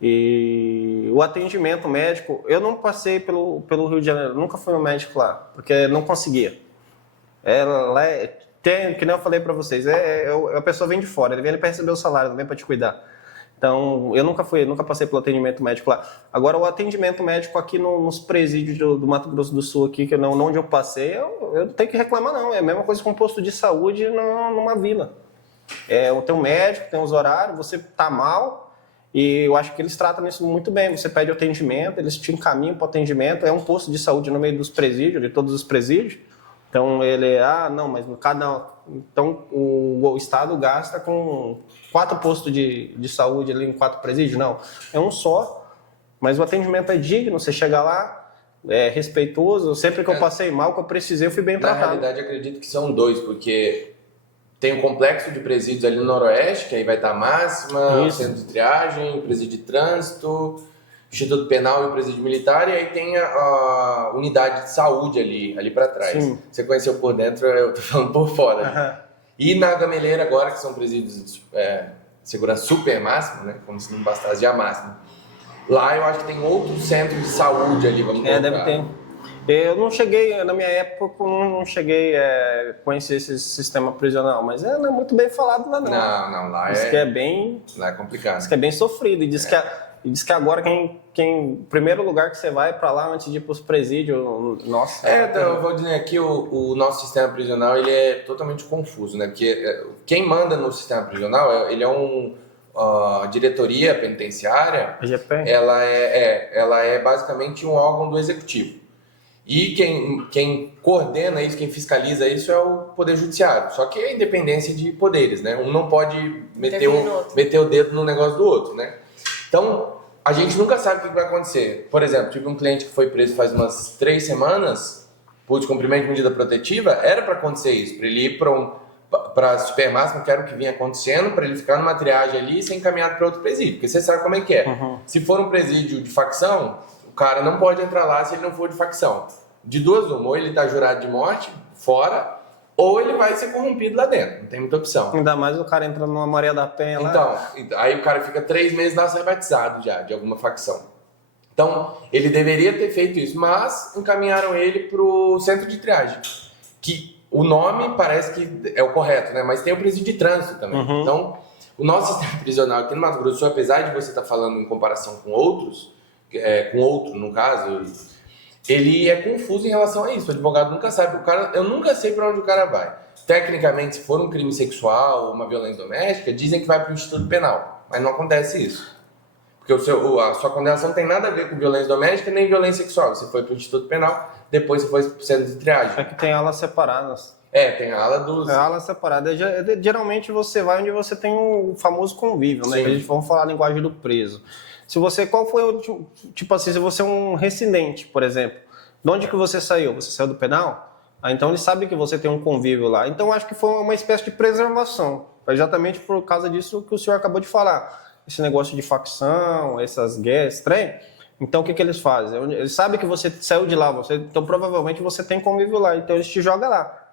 e o atendimento médico... Eu não passei pelo Rio de Janeiro, nunca fui no médico lá, porque não conseguia. Que nem eu falei para vocês, a pessoa vem de fora, ele vem para receber o salário, não vem para te cuidar. Então, eu nunca passei pelo atendimento médico lá. Agora, o atendimento médico aqui nos presídios do Mato Grosso do Sul, aqui, que não onde eu passei, eu não tenho que reclamar, não. É a mesma coisa com um posto de saúde numa vila. Tem um médico, tem uns horários, você tá mal, e eu acho que eles tratam isso muito bem. Você pede atendimento, eles te encaminham para o atendimento. É um posto de saúde no meio dos presídios, de todos os presídios. Então, não, mas então o Estado gasta com 4 postos de saúde ali em 4 presídios? Não, é um só, mas o atendimento é digno, você chega lá, é respeitoso. Sempre que eu passei mal, que eu precisei, eu fui bem tratado. Na realidade, acredito que são 2, porque tem um complexo de presídios ali no Noroeste, que aí vai estar a Máxima, o Centro de Triagem, o Presídio de Trânsito, Instituto Penal e o Presídio Militar, e aí tem a unidade de saúde ali para trás. Sim. Você conheceu por dentro, eu tô falando por fora. E na Gameleira agora, que são presídios segurança super máxima, né? Como se não bastasse já máxima. Lá eu acho que tem outros centros de saúde ali, vamos colocar. Deve ter. Eu não cheguei, na minha época, não cheguei a conhecer esse sistema prisional, mas não é muito bem falado lá não. Não, lá diz que é bem... Lá é complicado. Diz que é bem sofrido, e diz que agora o primeiro lugar que você vai para lá antes de ir para os presídios, nossa... Então, eu vou dizer aqui, o nosso sistema prisional, ele é totalmente confuso, né? Porque quem manda no sistema prisional, ele é a diretoria penitenciária, ela é basicamente um órgão do executivo. E quem coordena isso, quem fiscaliza isso é o Poder Judiciário. Só que é independência de poderes, né? Um não pode meter o dedo no negócio do outro, né? Então, a gente nunca sabe o que vai acontecer. Por exemplo, tive um cliente que foi preso faz umas 3 semanas por descumprimento de medida protetiva. Era para acontecer isso, para ele ir para a super máxima, que era o que vinha acontecendo, para ele ficar numa triagem ali e ser encaminhado para outro presídio. Porque você sabe como é que é. Se for um presídio de facção, o cara não pode entrar lá se ele não for de facção. De 2 uma, ou ele está jurado de morte, fora, ou ele vai ser corrompido lá dentro. Não tem muita opção. Ainda mais o cara entrando numa Maria da Penha lá. Então, aí o cara fica 3 meses lá rebatizado já, de alguma facção. Então, ele deveria ter feito isso, mas encaminharam ele para o centro de triagem. Que o nome parece que é o correto, né? Mas tem o presídio de trânsito também. Então, o nosso sistema prisional aqui no Mato Grosso do Sul, apesar de você estar falando em comparação com outros, com outro, no caso, ele é confuso em relação a isso. O advogado nunca sabe. Eu nunca sei para onde o cara vai. Tecnicamente, se for um crime sexual ou uma violência doméstica, dizem que vai para o Instituto Penal. Mas não acontece isso. Porque a sua condenação não tem nada a ver com violência doméstica nem violência sexual. Você foi para o Instituto Penal, depois você foi para o centro de triagem. É que tem alas separadas. Tem a ala dos... A ala separada. Geralmente você vai onde você tem o famoso convívio, né? A gente vamos falar a linguagem do preso. Qual foi o... Tipo assim, se você é um residente, por exemplo, de onde que você saiu? Você saiu do penal? Então ele sabe que você tem um convívio lá. Então acho que foi uma espécie de preservação. Exatamente por causa disso que o senhor acabou de falar. Esse negócio de facção, essas guerras, trem. Então o que eles fazem? Eles sabem que você saiu de lá, então provavelmente você tem convívio lá. Então eles te jogam lá.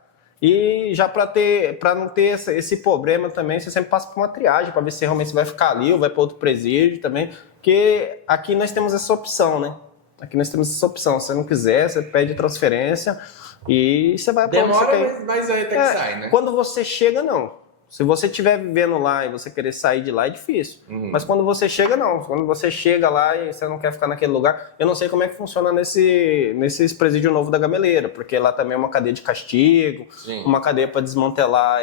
E já para não ter esse problema também, você sempre passa por uma triagem para ver se realmente você vai ficar ali ou vai para outro presídio também. Porque aqui nós temos essa opção, né? Aqui nós temos essa opção. Se você não quiser, você pede transferência e você vai para onde você quer. Mas aí até que sai, né? Quando você chega, não. Se você estiver vivendo lá e você querer sair de lá, é difícil. Mas quando você chega, não. Quando você chega lá e você não quer ficar naquele lugar... Eu não sei como é que funciona nesses presídio novo da Gameleira, porque lá também é uma cadeia de castigo, uma cadeia para desmantelar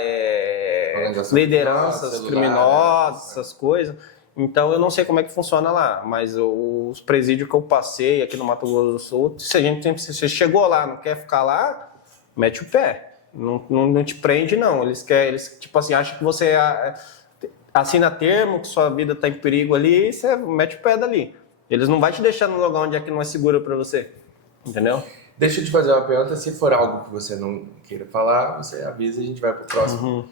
lideranças criminosas, essas coisas. Então, eu não sei como é que funciona lá, mas os presídios que eu passei aqui no Mato Grosso do Sul, se você chegou lá, não quer ficar lá, mete o pé. Não te prende, não. Eles tipo assim, acham que você assina termo, que sua vida está em perigo ali, e você mete o pé dali. Eles não vão te deixar no lugar onde é que não é seguro para você. Entendeu? Deixa eu te fazer uma pergunta. Se for algo que você não queira falar, você avisa e a gente vai pro próximo.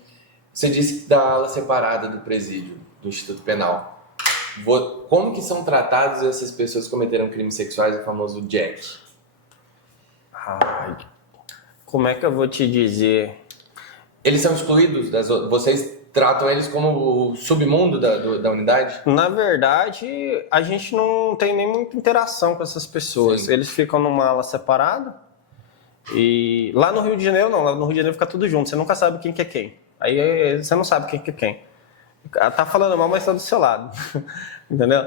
Você disse da ala separada do presídio, do Instituto Penal. Como que são tratadas essas pessoas que cometeram crimes sexuais, o famoso Jack? Ai, como é que eu vou te dizer? Eles são excluídos das outras? Vocês tratam eles como o submundo da unidade? Na verdade, a gente não tem nem muita interação com essas pessoas. Sim. Eles ficam numa ala separada. E lá no Rio de Janeiro, não. Lá no Rio de Janeiro fica tudo junto. Você nunca sabe quem que é quem. Aí você não sabe quem que é quem. Tá falando mal, mas tá do seu lado. Entendeu?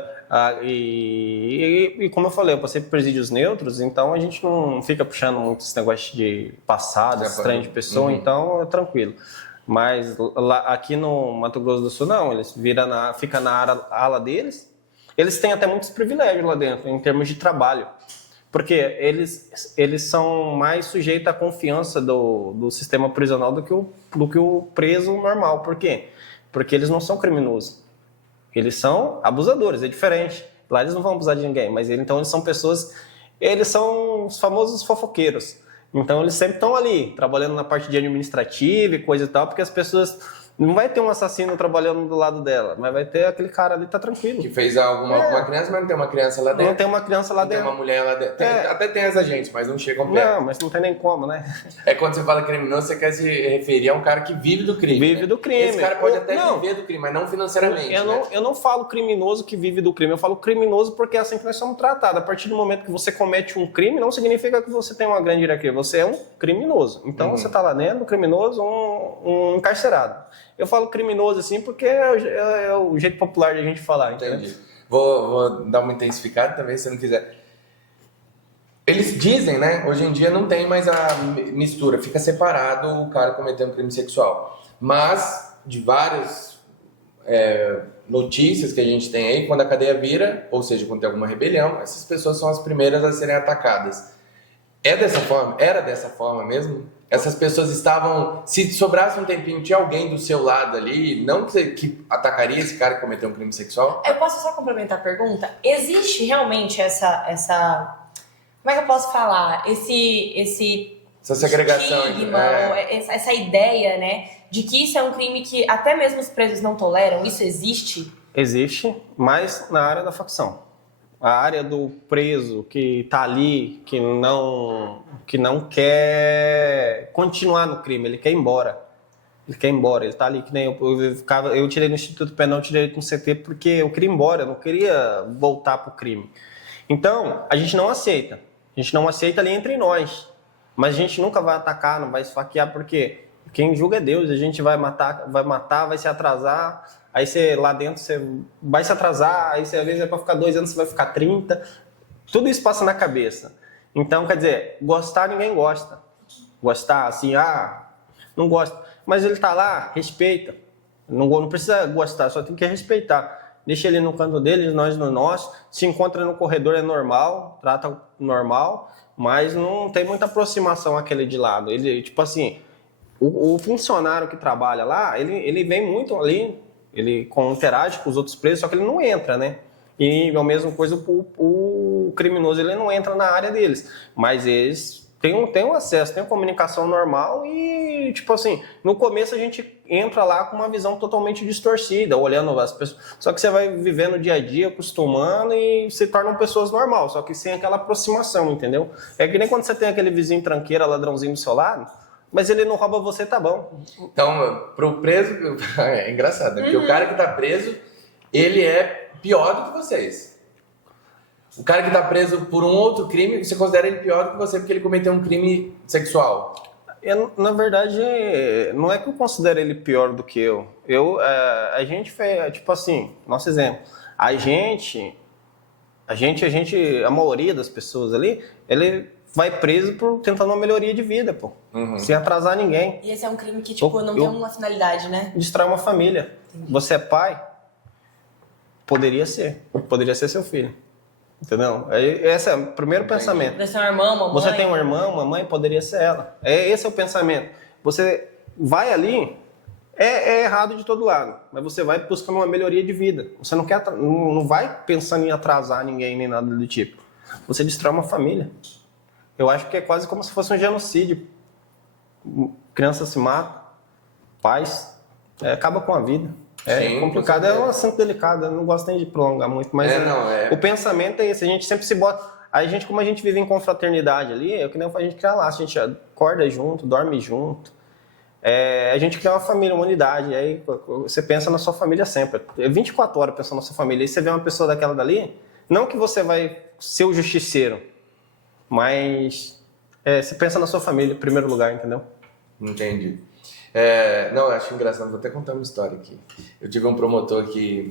E como eu falei, eu passei por presídios neutros, então a gente não fica puxando muito esse negócio de passado, estranho de pessoa, então é tranquilo. Mas lá, aqui no Mato Grosso do Sul, não. Eles fica na ala deles. Eles têm até muitos privilégios lá dentro, em termos de trabalho. Porque eles são mais sujeitos à confiança do sistema prisional do que o preso normal. Por quê? Porque eles não são criminosos. Eles são abusadores, é diferente. Lá eles não vão abusar de ninguém, mas então eles são pessoas... Eles são os famosos fofoqueiros. Então eles sempre estão ali, trabalhando na parte de administrativa e coisa e tal, porque as pessoas... Não vai ter um assassino trabalhando do lado dela, mas vai ter aquele cara ali que tá tranquilo. Que fez alguma criança, mas não tem uma criança lá dentro. Não tem uma criança lá dentro. Tem uma mulher lá dentro. Até tem as agentes, mas não chegam perto. Não, mas não tem nem como, né? É quando você fala criminoso, você quer se referir a um cara que vive do crime. Vive do crime. Esse cara pode até viver do crime, mas não financeiramente. Eu não falo criminoso que vive do crime, eu falo criminoso porque é assim que nós somos tratados. A partir do momento que você comete um crime, não significa que você tem uma grande hierarquia. Você é um criminoso. Então você tá lá dentro, criminoso, um encarcerado. Eu falo criminoso assim porque é o jeito popular de a gente falar. Entendi. Entendeu? Vou dar uma intensificada também, se você não quiser. Eles dizem, né? Hoje em dia não tem mais a mistura, fica separado o cara cometendo crime sexual. Mas, de várias notícias que a gente tem aí, quando a cadeia vira, ou seja, quando tem alguma rebelião, essas pessoas são as primeiras a serem atacadas. É dessa forma? Era dessa forma mesmo? Essas pessoas estavam... Se sobrasse um tempinho, tinha alguém do seu lado ali, não que atacaria esse cara que cometeu um crime sexual? Eu posso só complementar a pergunta? Existe realmente essa... Como é que eu posso falar? Essa segregação. Estigma, essa ideia, né? De que isso é um crime que até mesmo os presos não toleram. Isso existe? Existe, mas na área da facção. A área do preso que está ali, que não quer continuar no crime, ele quer ir embora. Ele está ali, que nem eu tirei no Instituto Penal, eu tirei com CT porque eu queria ir embora, eu não queria voltar para o crime. Então, a gente não aceita. A gente não aceita ali entre nós. Mas a gente nunca vai atacar, não vai esfaquear, porque quem julga é Deus. A gente vai matar, vai se atrasar. Aí você lá dentro você vai se atrasar, aí você às vezes é para ficar 2 anos, você vai ficar 30. Tudo isso passa na cabeça. Então, quer dizer, gostar ninguém gosta. Gostar assim, não gosta. Mas ele tá lá, respeita. Não precisa gostar, só tem que respeitar. Deixa ele no canto dele, nós no nosso. Se encontra no corredor é normal, trata normal, mas não tem muita aproximação aquele de lado. Ele, tipo assim, o funcionário que trabalha lá, ele vem muito ali. Ele interage com os outros presos, só que ele não entra, né? E a mesma coisa, o criminoso, ele não entra na área deles. Mas eles têm um acesso, têm uma comunicação normal e, tipo assim, no começo a gente entra lá com uma visão totalmente distorcida, olhando as pessoas. Só que você vai vivendo dia a dia, acostumando e se tornam pessoas normais, só que sem aquela aproximação, entendeu? É que nem quando você tem aquele vizinho tranqueira, ladrãozinho do seu lado, mas ele não rouba você, tá bom. Então, pro preso... É engraçado, né? Porque o cara que tá preso, ele é pior do que vocês. O cara que tá preso por um outro crime, você considera ele pior do que você porque ele cometeu um crime sexual. Na verdade, não é que eu considero ele pior do que eu. A gente fez, tipo assim, nosso exemplo. A maioria das pessoas ali, ele... vai preso por tentar uma melhoria de vida, pô. Sem atrasar ninguém. E esse é um crime que, tipo, não tem uma finalidade, né? Destrói uma família. Entendi. Você é pai? Poderia ser. Poderia ser seu filho. Entendeu? Esse é o primeiro pensamento. Você tem uma irmã, uma mãe. Você tem uma irmã, uma mãe, poderia ser ela. Esse é o pensamento. Você vai ali, É errado de todo lado, mas você vai buscando uma melhoria de vida. Você não vai pensando em atrasar ninguém nem nada do tipo. Você destrói uma família. Eu acho que é quase como se fosse um genocídio. Criança se mata, pais, acaba com a vida. É Sim, complicado, é um assunto delicado, eu não gosto nem de prolongar muito, mas o pensamento é esse, a gente sempre se bota. A gente, como a gente vive em confraternidade ali, é o que nem a gente cria laço, a gente acorda junto, dorme junto. A gente cria uma família, uma unidade, aí você pensa na sua família sempre. 24 horas pensando na sua família, e você vê uma pessoa daquela dali, não que você vai ser o justiceiro, mas você pensa na sua família em primeiro lugar, entendeu? Entendi. Não, eu acho engraçado, vou até contar uma história aqui. Eu tive um promotor que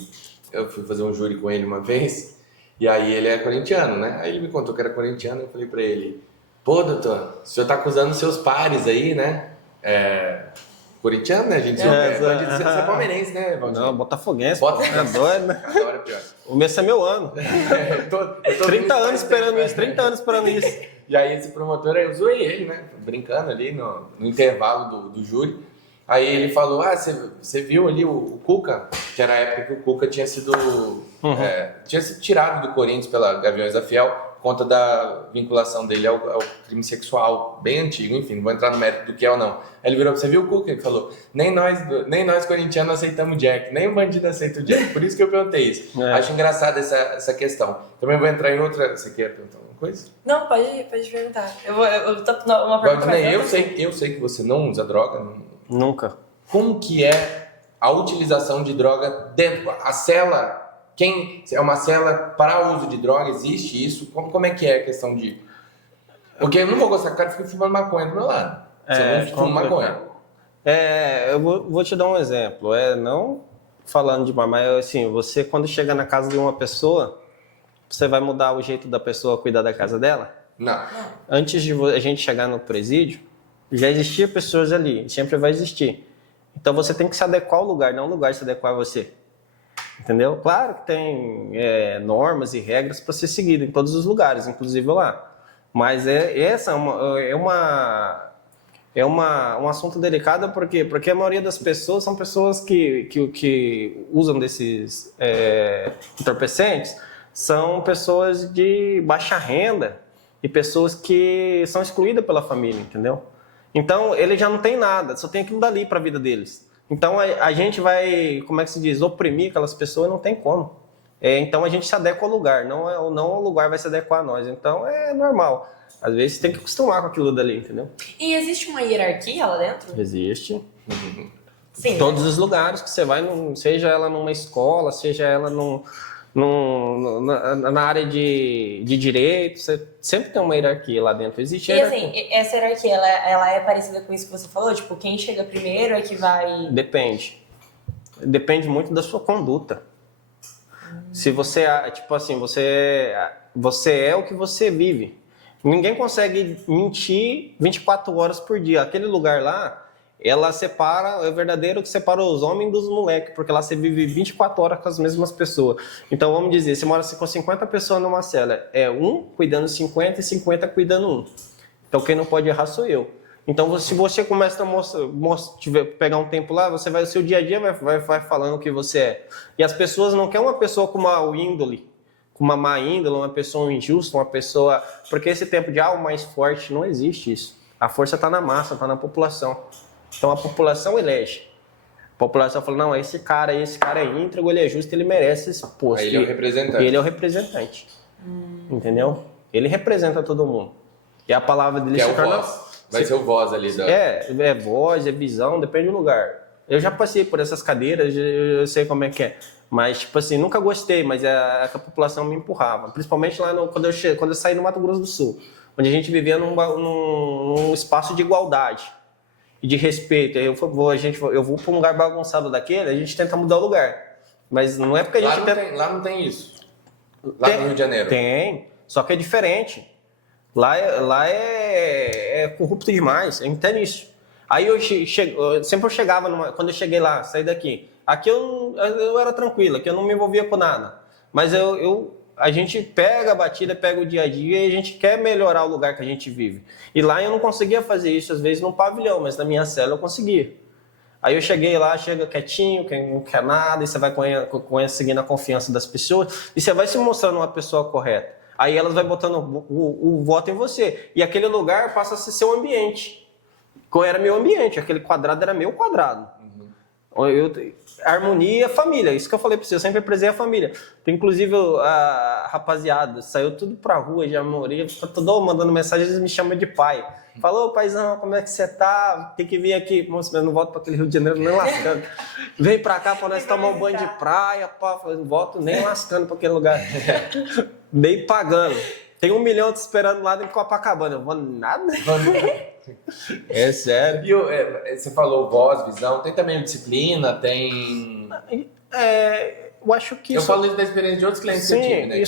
eu fui fazer um júri com ele uma vez, e aí ele é corintiano, né? Aí ele me contou que era corintiano, eu falei pra ele, pô, doutor, o senhor tá acusando seus pares aí, né? Corintiano, né? A gente você é palmeirense, né, Valdir? Não, botafoguense. Botafoguense. É doido, né? Agora é pior. O mês é meu ano. Eu tô 30 anos esperando isso, 30 anos esperando isso. E aí esse promotor, eu zoei ele, né? Brincando ali no intervalo do júri. Aí ele falou, você viu ali o Cuca? Que era a época que o Cuca tinha sido tirado do Corinthians pela Gaviões da Fiel, por conta da vinculação dele ao crime sexual, bem antigo, enfim, não vou entrar no mérito do que é ou não. Aí ele virou, você viu o Cuca? Ele falou, nem nós corintianos aceitamos o Jack, nem o bandido aceita o Jack, por isso que eu perguntei isso. Acho engraçada essa questão. Também vou entrar em outra, você quer perguntar alguma coisa? Não, pode perguntar. Eu tô uma pergunta. Valdinei, eu sei que você não usa droga. Nunca. Como que é a utilização de droga dentro? A cela, é uma cela para uso de droga? Existe isso? Como é que é a questão de... Porque eu não vou gostar que o cara fique fumando maconha do meu lado. Você não fuma maconha. Eu vou te dar um exemplo. Não falando de mas assim, você quando chega na casa de uma pessoa, você vai mudar o jeito da pessoa cuidar da casa dela? Não. Antes de a gente chegar no presídio, já existia pessoas ali, sempre vai existir. Então você tem que se adequar ao lugar, não o lugar se adequar a você. Entendeu? Claro que tem normas e regras para ser seguido em todos os lugares, inclusive lá. Mas essa é um assunto delicado porque a maioria das pessoas são pessoas que usam desses entorpecentes, são pessoas de baixa renda e pessoas que são excluídas pela família, entendeu? Então, ele já não tem nada, só tem aquilo dali para a vida deles. Então, a gente vai, como é que se diz, oprimir aquelas pessoas, não tem como. Então, a gente se adequa ao lugar, não o lugar vai se adequar a nós. Então, é normal. Às vezes, você tem que acostumar com aquilo dali, entendeu? E existe uma hierarquia lá dentro? Existe. Sim. Em todos os lugares que você vai, seja ela numa escola, seja ela na área de direito, você sempre tem uma hierarquia lá dentro. Existe hierarquia. E assim, essa hierarquia, ela é parecida com isso que você falou? Tipo, quem chega primeiro é que vai... Depende. Depende muito da sua conduta. Se você, tipo assim, você é o que você vive. Ninguém consegue mentir 24 horas por dia. Aquele lugar lá, ela separa, é verdadeiro que separa os homens dos moleques, porque lá você vive 24 horas com as mesmas pessoas. Então, vamos dizer, você mora com 50 pessoas numa cela, um cuidando 50 e 50 cuidando um. Então, quem não pode errar sou eu. Então, se você começa a pegar um tempo lá, você vai, o seu dia a dia vai falando o que você é. E as pessoas não querem uma pessoa com uma índole, com uma má índole, uma pessoa injusta, uma pessoa... Porque esse tempo de o mais forte, não existe isso. A força está na massa, está na população. Então a população elege. A população fala, não, esse cara é íntegro, ele é justo, ele merece esse posto. Aí ele é o representante. E ele é o representante. Entendeu? Ele representa todo mundo. E a palavra dele que se torna... Voz. Vai ser o voz ali. É voz, é visão, depende do lugar. Eu já passei por essas cadeiras, eu sei como é que é. Mas, tipo assim, nunca gostei, mas a população me empurrava. Principalmente lá quando eu saí no Mato Grosso do Sul, onde a gente vivia num espaço de igualdade e de respeito. Eu vou para um lugar bagunçado daquele, a gente tenta mudar o lugar. Mas não é porque a gente... Lá não tem isso. Lá no Rio de Janeiro. Tem, só que é diferente. Lá é corrupto demais, é nisso. Aí sempre eu chegava, quando eu cheguei lá, saí daqui. Aqui eu era tranquilo, aqui eu não me envolvia com nada. Mas a gente pega a batida, pega o dia a dia e a gente quer melhorar o lugar que a gente vive. E lá eu não conseguia fazer isso, às vezes, num pavilhão, mas na minha cela eu conseguia. Aí eu cheguei lá, chega quietinho, quem não quer nada, e você vai conseguindo a confiança das pessoas, e você vai se mostrando uma pessoa correta. Aí elas vão botando o voto em você. E aquele lugar passa a ser seu ambiente. Como era meu ambiente, aquele quadrado era meu quadrado. Harmonia, família, isso que eu falei pra você, eu sempre prezei a família. Inclusive a rapaziada saiu tudo pra rua, já morei, fica todo mandando mensagem, eles me chamam de pai. Falou, paizão, como é que você tá? Tem que vir aqui. Moço, eu não volto pra aquele Rio de Janeiro nem lascando. Vem pra cá pra nós tomar um banho de praia, pá. Eu não volto nem lascando pra aquele lugar. Nem pagando. Tem 1 milhão te esperando lá em Copacabana. Eu vou nada. É sério. E você falou voz, visão, tem também disciplina, tem... Eu acho que eu falo isso da experiência de outros clientes que eu tive, né?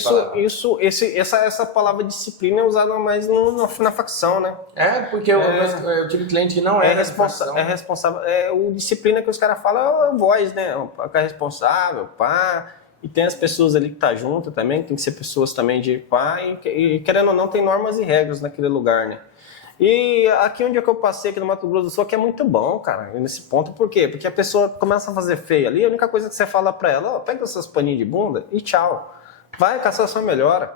Essa palavra disciplina é usada mais na facção, né? Porque eu tive cliente que não é responsável. O disciplina que os caras falam é a voz, né? O cara é responsável, pá. E tem as pessoas ali que tá junto também, tem que ser pessoas também de pá. E querendo ou não, tem normas e regras naquele lugar, né? E aqui onde é que eu passei, aqui no Mato Grosso do Sul, que é muito bom, cara, nesse ponto. Por quê? Porque a pessoa começa a fazer feio ali, a única coisa que você fala pra ela, pega os seus paninhos de bunda e tchau. Vai, que a situação melhora.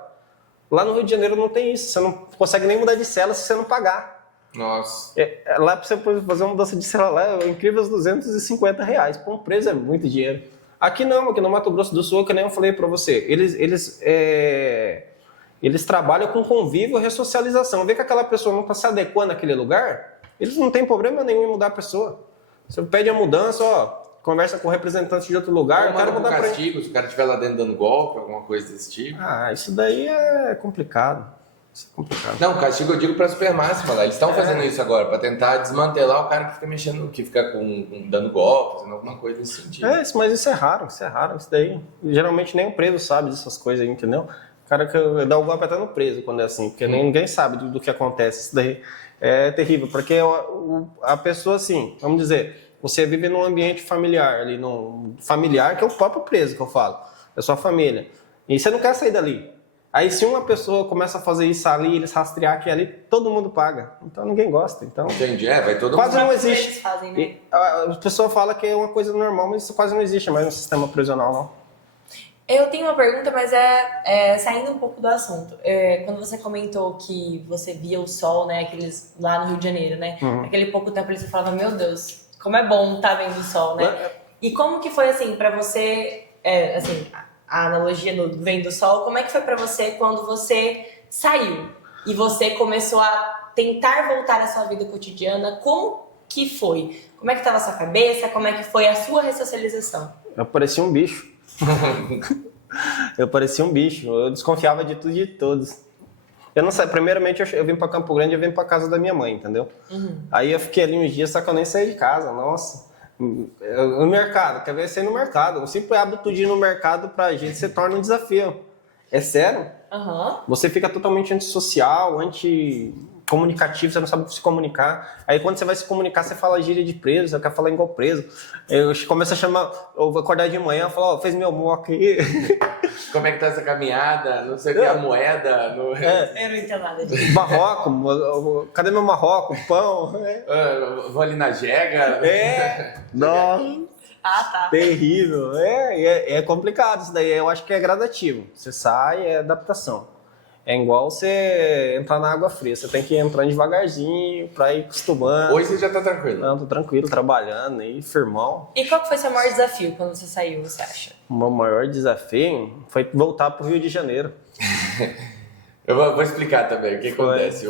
Lá no Rio de Janeiro não tem isso, você não consegue nem mudar de cela se você não pagar. Nossa. Lá pra você fazer uma mudança de cela lá, é incrível os R$250. Por um preço é muito dinheiro. Aqui não, aqui no Mato Grosso do Sul, que nem eu falei pra você, eles trabalham com convívio e ressocialização. Vê que aquela pessoa não está se adequando àquele lugar, eles não têm problema nenhum em mudar a pessoa. Você pede a mudança, conversa com o representante de outro lugar, eu quero mudar para castigo, se o cara estiver lá dentro dando golpe, alguma coisa desse tipo. Isso daí é complicado. Isso é complicado. Não, castigo eu digo para super máxima lá. Eles estão fazendo isso agora, para tentar desmantelar o cara que fica mexendo, que fica dando golpe, fazendo alguma coisa nesse sentido. Mas isso é raro. Isso daí. Geralmente nem o preso sabe dessas coisas aí, entendeu? O cara que dá o golpe até no preso quando é assim, porque ninguém sabe do que acontece. Isso daí é terrível, porque a pessoa, assim, vamos dizer, você vive num ambiente familiar, ali, familiar, que é o próprio preso que eu falo, é sua família, e você não quer sair dali. Aí se uma pessoa começa a fazer isso ali, eles rastrear aqui ali, todo mundo paga. Então ninguém gosta. Então, entendi, vai todo mundo. Quase não existe. Eles fazem, né? A pessoa fala que é uma coisa normal, mas isso quase não existe mais no sistema prisional, não. Eu tenho uma pergunta, mas saindo um pouco do assunto. Quando você comentou que você via o sol, né, aqueles lá no Rio de Janeiro, né? Aquele pouco tempo ali você falava, meu Deus, como é bom estar vendo o sol, né? E como que foi assim para você, assim, a analogia do vendo o sol, como é que foi para você quando você saiu e você começou a tentar voltar à sua vida cotidiana? Como que foi? Como é que estava a sua cabeça? Como é que foi a sua ressocialização? Eu parecia um bicho. Eu desconfiava de tudo e de todos. Eu não sei, primeiramente eu vim pra Campo Grande, eu vim pra casa da minha mãe, entendeu? Aí eu fiquei ali uns dias, só que eu nem saí de casa, nossa. No mercado, quer ver? Você ir no mercado. O simples hábito de ir no mercado pra gente se torna um desafio. É sério? Você fica totalmente antissocial, anticomunicativo, você não sabe se comunicar. Aí quando você vai se comunicar, você fala gíria de preso, você quer falar igual preso. Eu começo a chamar, eu vou acordar de manhã e falo, fez meu moco aí. Como é que tá essa caminhada? Não sei o que, a moeda. Eu não entendo nada disso. Marroco, cadê meu Marroco? Pão? Vou ali na Jega. Nossa. Tá. Terrível. É complicado isso daí. Eu acho que é gradativo. Você sai, é adaptação. É igual você entrar na água fria. Você tem que ir entrando devagarzinho pra ir acostumando. Hoje você já tá tranquilo? Não, tô tranquilo, trabalhando aí, firmão. E qual que foi seu maior desafio quando você saiu, você acha? O meu maior desafio foi voltar pro Rio de Janeiro. Eu vou explicar também o que acontece.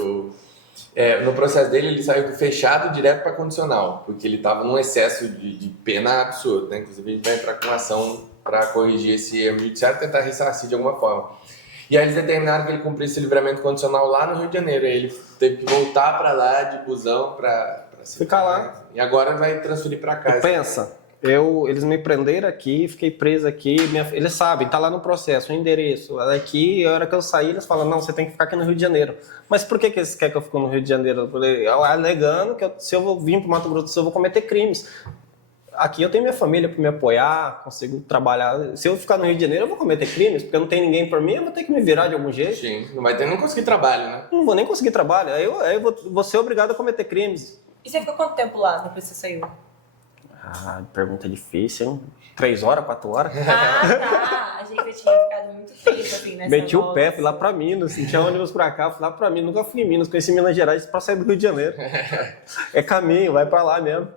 No processo dele, ele saiu do fechado direto para condicional, porque ele estava num excesso de pena absurdo, né? Inclusive, a gente vai entrar com ação para corrigir esse erro judiciário e tentar ressarcir de alguma forma. E aí eles determinaram que ele cumprisse esse livramento condicional lá no Rio de Janeiro. Aí ele teve que voltar para lá de busão para ficar lá. E agora vai transferir para casa. Pensa, eles me prenderam aqui, fiquei preso aqui, eles sabem, tá lá no processo, o endereço. Daqui, a hora que eu saí, eles falam, não, você tem que ficar aqui no Rio de Janeiro. Mas por que eles querem que eu fique no Rio de Janeiro? Eu falei, alegando que se eu vir pro Mato Grosso do Sul, eu vou cometer crimes. Aqui eu tenho minha família para me apoiar, consigo trabalhar. Se eu ficar no Rio de Janeiro, eu vou cometer crimes, porque não tem ninguém por mim, eu vou ter que me virar de algum jeito. Sim, não conseguir trabalho, né? Não vou nem conseguir trabalho, aí eu vou ser obrigado a cometer crimes. E você ficou quanto tempo lá depois que você saiu? Ah, pergunta difícil, hein? 3 horas, 4 horas? Ah, tá. Achei que você tinha ficado muito tempo assim nessa Meti o volta. pé, fui lá pra Minas, assim, tinha ônibus pra cá, fui lá pra Minas, nunca fui em Minas, conheci Minas Gerais pra sair do Rio de Janeiro. É caminho, vai pra lá mesmo.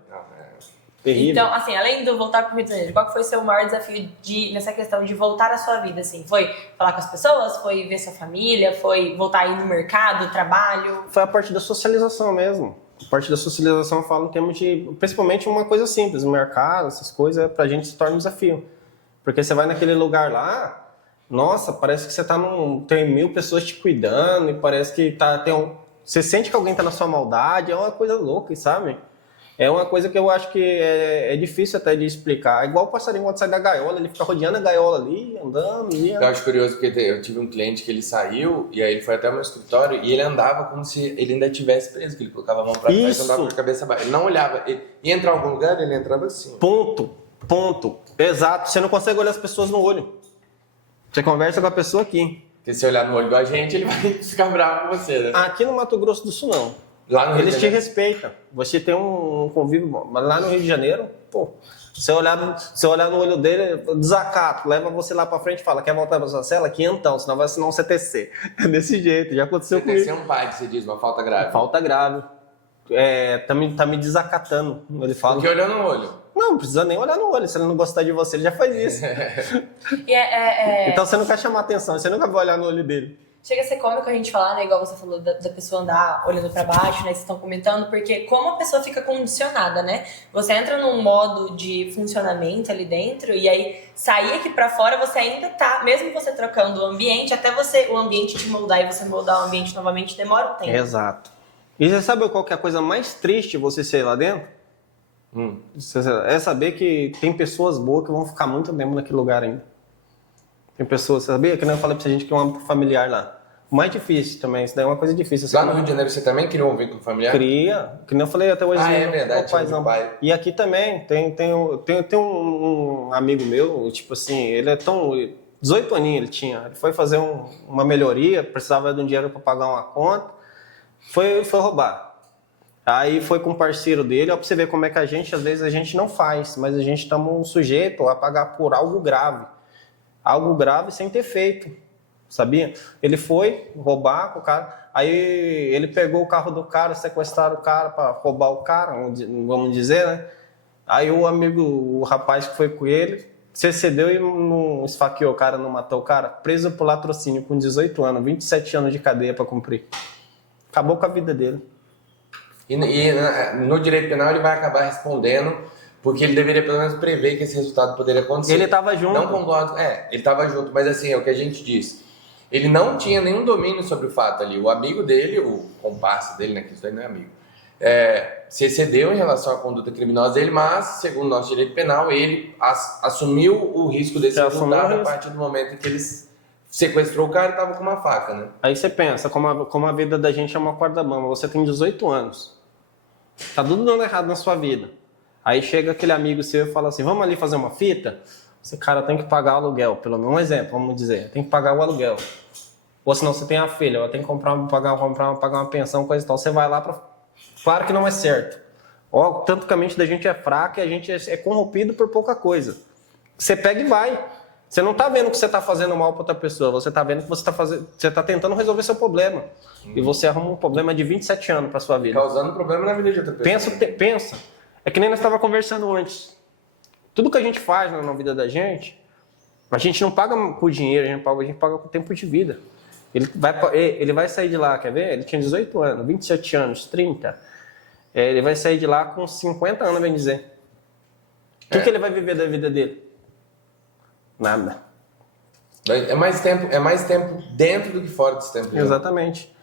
Terrível. Então, assim, além do voltar pro Rio de Janeiro, qual que foi o seu maior desafio nessa questão de voltar à sua vida, assim? Foi falar com as pessoas? Foi ver sua família? Foi voltar aí no mercado, trabalho? Foi a parte da socialização mesmo. A parte da socialização eu falo em termos de, principalmente uma coisa simples, o mercado, essas coisas, pra gente se torna um desafio. Porque você vai naquele lugar lá, nossa, parece que você tá tem 1000 pessoas te cuidando e parece que você sente que alguém tá na sua maldade, é uma coisa louca, sabe? É uma coisa que eu acho que é difícil até de explicar. É igual o passarinho quando sai da gaiola, ele fica rodeando a gaiola ali, andando. Eu acho curioso porque eu tive um cliente que ele saiu e aí ele foi até o meu escritório e ele andava como se ele ainda estivesse preso, que ele colocava a mão pra trás e andava com a cabeça baixa. Ele não olhava, ele ia entrar em algum lugar, ele entrava assim. Ponto. Exato. Você não consegue olhar as pessoas no olho. Você conversa com a pessoa aqui. Porque se olhar no olho da gente, ele vai ficar bravo com você, né? Aqui no Mato Grosso do Sul, não. Lá no Rio Eles de te Janeiro. respeitam. Você tem um convívio bom. Mas lá no Rio de Janeiro, pô, você olhar no olho dele, desacato, leva você lá pra frente e fala, quer voltar pra sua cela? Aqui então, senão vai assinar um CTC. É desse jeito, já aconteceu comigo. CTC é um pai que você diz, uma falta grave. Falta grave. Tá me desacatando. Ele fala. Porque olhou no olho. Não precisa nem olhar no olho. Se ele não gostar de você, ele já faz isso. E Então você não quer chamar atenção, você nunca vai olhar no olho dele. chega a ser cômico a gente falar, né? Igual você falou, da pessoa andar olhando pra baixo, né? Vocês estão comentando, porque como a pessoa fica condicionada, né? Você entra num modo de funcionamento ali dentro e aí sair aqui pra fora, você ainda tá, mesmo você trocando o ambiente, até o ambiente te moldar e você moldar o ambiente novamente, demora um tempo. Exato. E você sabe qual que é a coisa mais triste você ser lá dentro? É saber que tem pessoas boas que vão ficar muito tempo naquele lugar ainda. Tem pessoas, sabia? Que nem eu falei pra gente que é um âmbito familiar lá. O mais difícil também, isso daí é uma coisa difícil. Lá no Rio de Janeiro você também criou um vínculo familiar? Cria, que nem eu falei até hoje. É verdade, Paizão. pai. E aqui também, tem um amigo meu, tipo assim, ele é tão... 18 aninhos ele tinha, ele foi fazer uma melhoria, precisava de um dinheiro para pagar uma conta, foi roubar. Aí foi com um parceiro dele, ó, pra você ver como é que às vezes a gente não faz, mas a gente estamos sujeito a pagar por algo grave. Algo grave sem ter feito, sabia? Ele foi roubar com o cara, aí ele pegou o carro do cara, sequestraram o cara para roubar o cara, vamos dizer, né? Aí o rapaz que foi com ele, se excedeu e não esfaqueou o cara, não matou o cara, preso por latrocínio com 18 anos, 27 anos de cadeia para cumprir. Acabou com a vida dele. E no direito penal ele vai acabar respondendo, porque ele deveria pelo menos prever que esse resultado poderia acontecer. Ele estava junto. Não concordo, ele estava junto, mas assim, é o que a gente diz. Ele não tinha nenhum domínio sobre o fato ali. O amigo dele, o comparsa dele, né, que isso aí não é amigo, se excedeu em relação à conduta criminosa dele, mas, segundo o nosso direito penal, ele assumiu o risco desse resultado a partir do momento em que ele sequestrou o cara e estava com uma faca, né? Aí você pensa, como a vida da gente é uma corda bamba, você tem 18 anos, tá tudo dando errado na sua vida. Aí chega aquele amigo seu e fala assim, vamos ali fazer uma fita? Esse cara tem que pagar o aluguel, pelo menos um exemplo, vamos dizer, tem que pagar o aluguel. Ou senão você tem a filha, ela tem que pagar uma pensão, coisa e tal. Você vai lá para... Claro que não é certo. Tanto que a mente da gente é fraca e a gente é corrompido por pouca coisa. Você pega e vai. Você não tá vendo que você tá fazendo mal para outra pessoa, você tá vendo que você tá tentando resolver seu problema. E você arruma um problema de 27 anos para sua vida. Causando problema na vida de outra pessoa. Pensa. É que nem nós estávamos conversando antes. Tudo que a gente faz na vida da gente, a gente não paga por dinheiro, a gente paga com tempo de vida. Ele vai sair de lá, quer ver? Ele tinha 18 anos, 27 anos, 30. Ele vai sair de lá com 50 anos, bem dizer. O que ele vai viver da vida dele? Nada. É mais tempo dentro do que fora desse tempo. Exatamente.